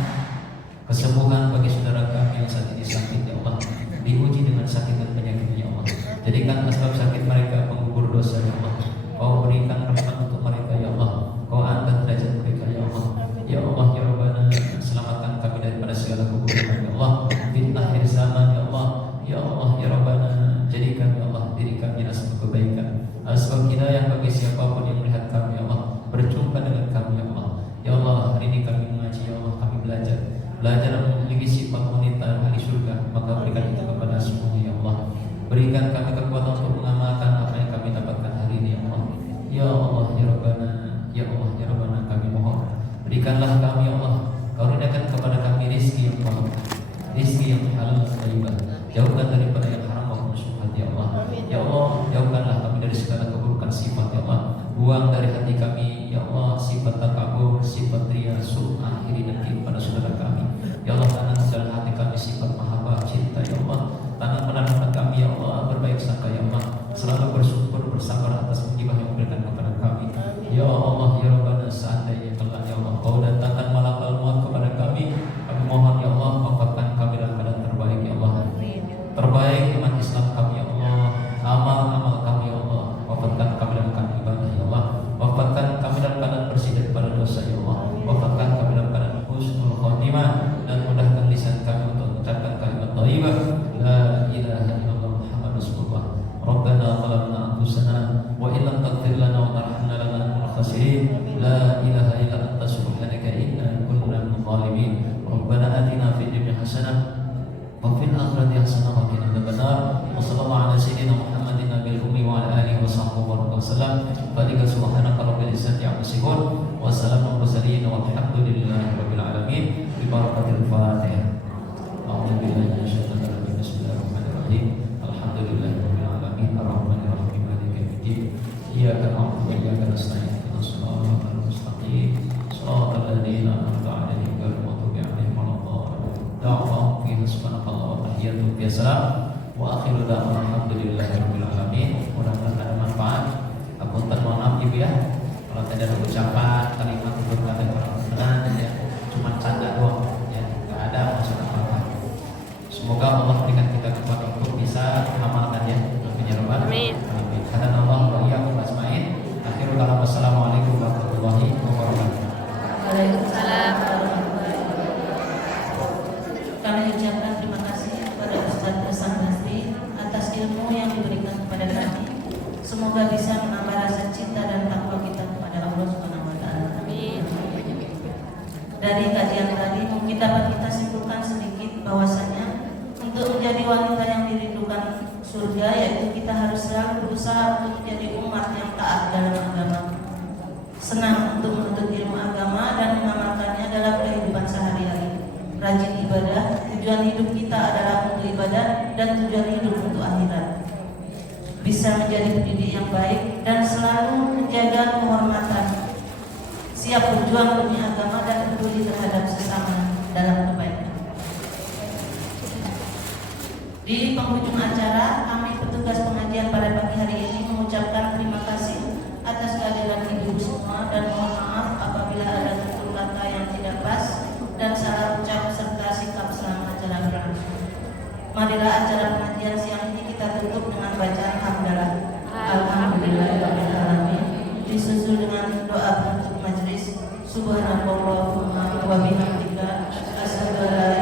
kesembuhan bagi saudara kami yang saat ini sakit ya Allah, diuji dengan sakit dan penyakitnya ya Allah. Jadikan asbab sakit mereka penggugur dosa ya Allah. Kau berikan rahmat untuk mereka ya Allah, kau angkat derajat mereka ya Allah. Ya Allah ya Rabbana, selamatkan kami daripada segala keburukan ya Allah, fitnah akhir zaman ya Allah. Ya Allah ya Rabbana, jadikan ya Allah diri kami asbab kebaikan, asbab hidayah bagi siapapun yang melihat kami ya Allah, berjumpa dengan kami ya Allah. Ya Allah, hari ini kami mengaji ya Allah, kami belajar memiliki sifat wanita ahli surga, maka berikan itu kepada semuanya ya Allah. Berikan kami kekuatan untuk mengamalkan apa yang kami dapatkan hari ini ya Allah. Ya Allah ya Rabbana, ya Allah ya Rabbana, kami mohon berikanlah kami ya Allah, karuniakan kepada kami rezeki yang barokah, rezeki yang halal dan thayyibah, jauhkan daripada yang haram maupun syubhat ya Allah. Ya Allah, jauhkanlah kami dari segala keburukan sifat ya Allah. Buang dari hati kami ya Allah sifat takabur, sifat riya, sum'ah, iri dan kibir pada saudara kami. Ya Allah, tanam dalam hati kami sifat mahabbah, cinta ya Allah. Tanam dalam hati kami ya Allah berbaik sangka ya Allah, selalu bersyukur, bersabar atas musibah yang diberikan kepada kami. Ya Allah ya Rabbana, seandainya kelak ya Allah kau datangkan malakal maut kepada kami mohon ya Allah, wafatkan kami dalam keadaan terbaik ya Allah. Terbaik iman Islam kami ya Allah, amal-amal kami ya Allah. Wafatkan kami dalam keadaan ibadah ya Allah, wafatkan kami dalam keadaan bersih daripada dosa ya Allah, wafatkan kami dalam keadaan husnul khotimah, dan mudahkan lisan kami untuk mengucapkan kalimat thayyibah la ilaha illallah Muhammadur Rasulullah. Rabbana zalamna anfusana wa in lam taghfir lana wa tarhamna lanakunanna minal khasirin. La ilaha illa anta subhanaka inna kunna minadh dhalimin. Rabbana atina fid dunya hasanah wa fil akhirati hasanah wa qina adzabannar. Wa sallallahu ala sayyidina Muhammadin nabiyil ummi wa ala alihi wa sahbihi wa sallam. Fadika subhanaka rabbil izzati amma yasifun wa salamun mursalin walhamdulillahi rabbil alamin. Bi barakatil Fatihah. A'udzu billahi minasyaitonir rajim. Bismillahirrahmanirrahim. Alhamdulillahi rabbil alamin arrahmanir rahim maliki yaumiddin. Iyyaka na'budu wa iyyaka nasta'in. Ihdinas siratal mustaqim. Shiratal ladzina an'amta 'alaihim ghairil maghdubi 'alaihim waladdallin. Da'wahum fiha subhanallahi wa tahiyyatuhum fiha salam. Wa akhiru da'wana alhamdulillahi rabbil alamin. Mudah-mudahan ada manfaat. Aku mohon maaf Ibu ya kalau tadi ada ucapan kalimat berkata orang ya, cuma canda doang ya, nggak ada maksud apa-apa. Semoga Allah berikan kita kekuatan untuk bisa mengamalkan ya. Amin ya rabbal alamin. Amin. Hadanallahu wa iyyakum ajmain. Akhirul kalam, wassalamualaikum warahmatullahi wabarakatuh. Waalaikumsalam warahmatullahi wabarakatuh. Kami ucapkan terima kasih kepada Ustaz Hasan Basri atas ilmu yang diberikan kepada kami. Semoga bisa menambah rasa cinta dan takwa kita kepada Allah Subhanahu wa taala. Amin. Dari kajian tadi mungkin dapat kita simpulkan sedikit bahwasanya untuk menjadi wanita yang dirindukan surga, yaitu kita harus selalu berusaha untuk menjadi umat yang taat dalam agama, senang untuk menuntut ilmu agama dan mengamalkannya dalam kehidupan sehari-hari, rajin ibadah. Tujuan hidup kita adalah untuk ibadah dan tujuan hidup untuk akhirat. Bisa menjadi pendidik yang baik dan selalu menjaga kehormatan siap berjuang demi agama dan peduli terhadap sesama dalam kebaikan. Di penghujung acara, kami petugas pengajian pada pagi hari ini mengucapkan terima kasih atas kehadiran ibu semua dan mohon maaf apabila ada tutur kata yang tidak pas dan salah ucap serta sikap selama acara berlangsung. Marilah acara pengajian siang ini kita tutup dengan bacaan hamdalah. Alhamdulillahirrahmanirrahim. Disusul dengan doa penutup majelis. Subhanallahumma wa bihamdika asyhadu an la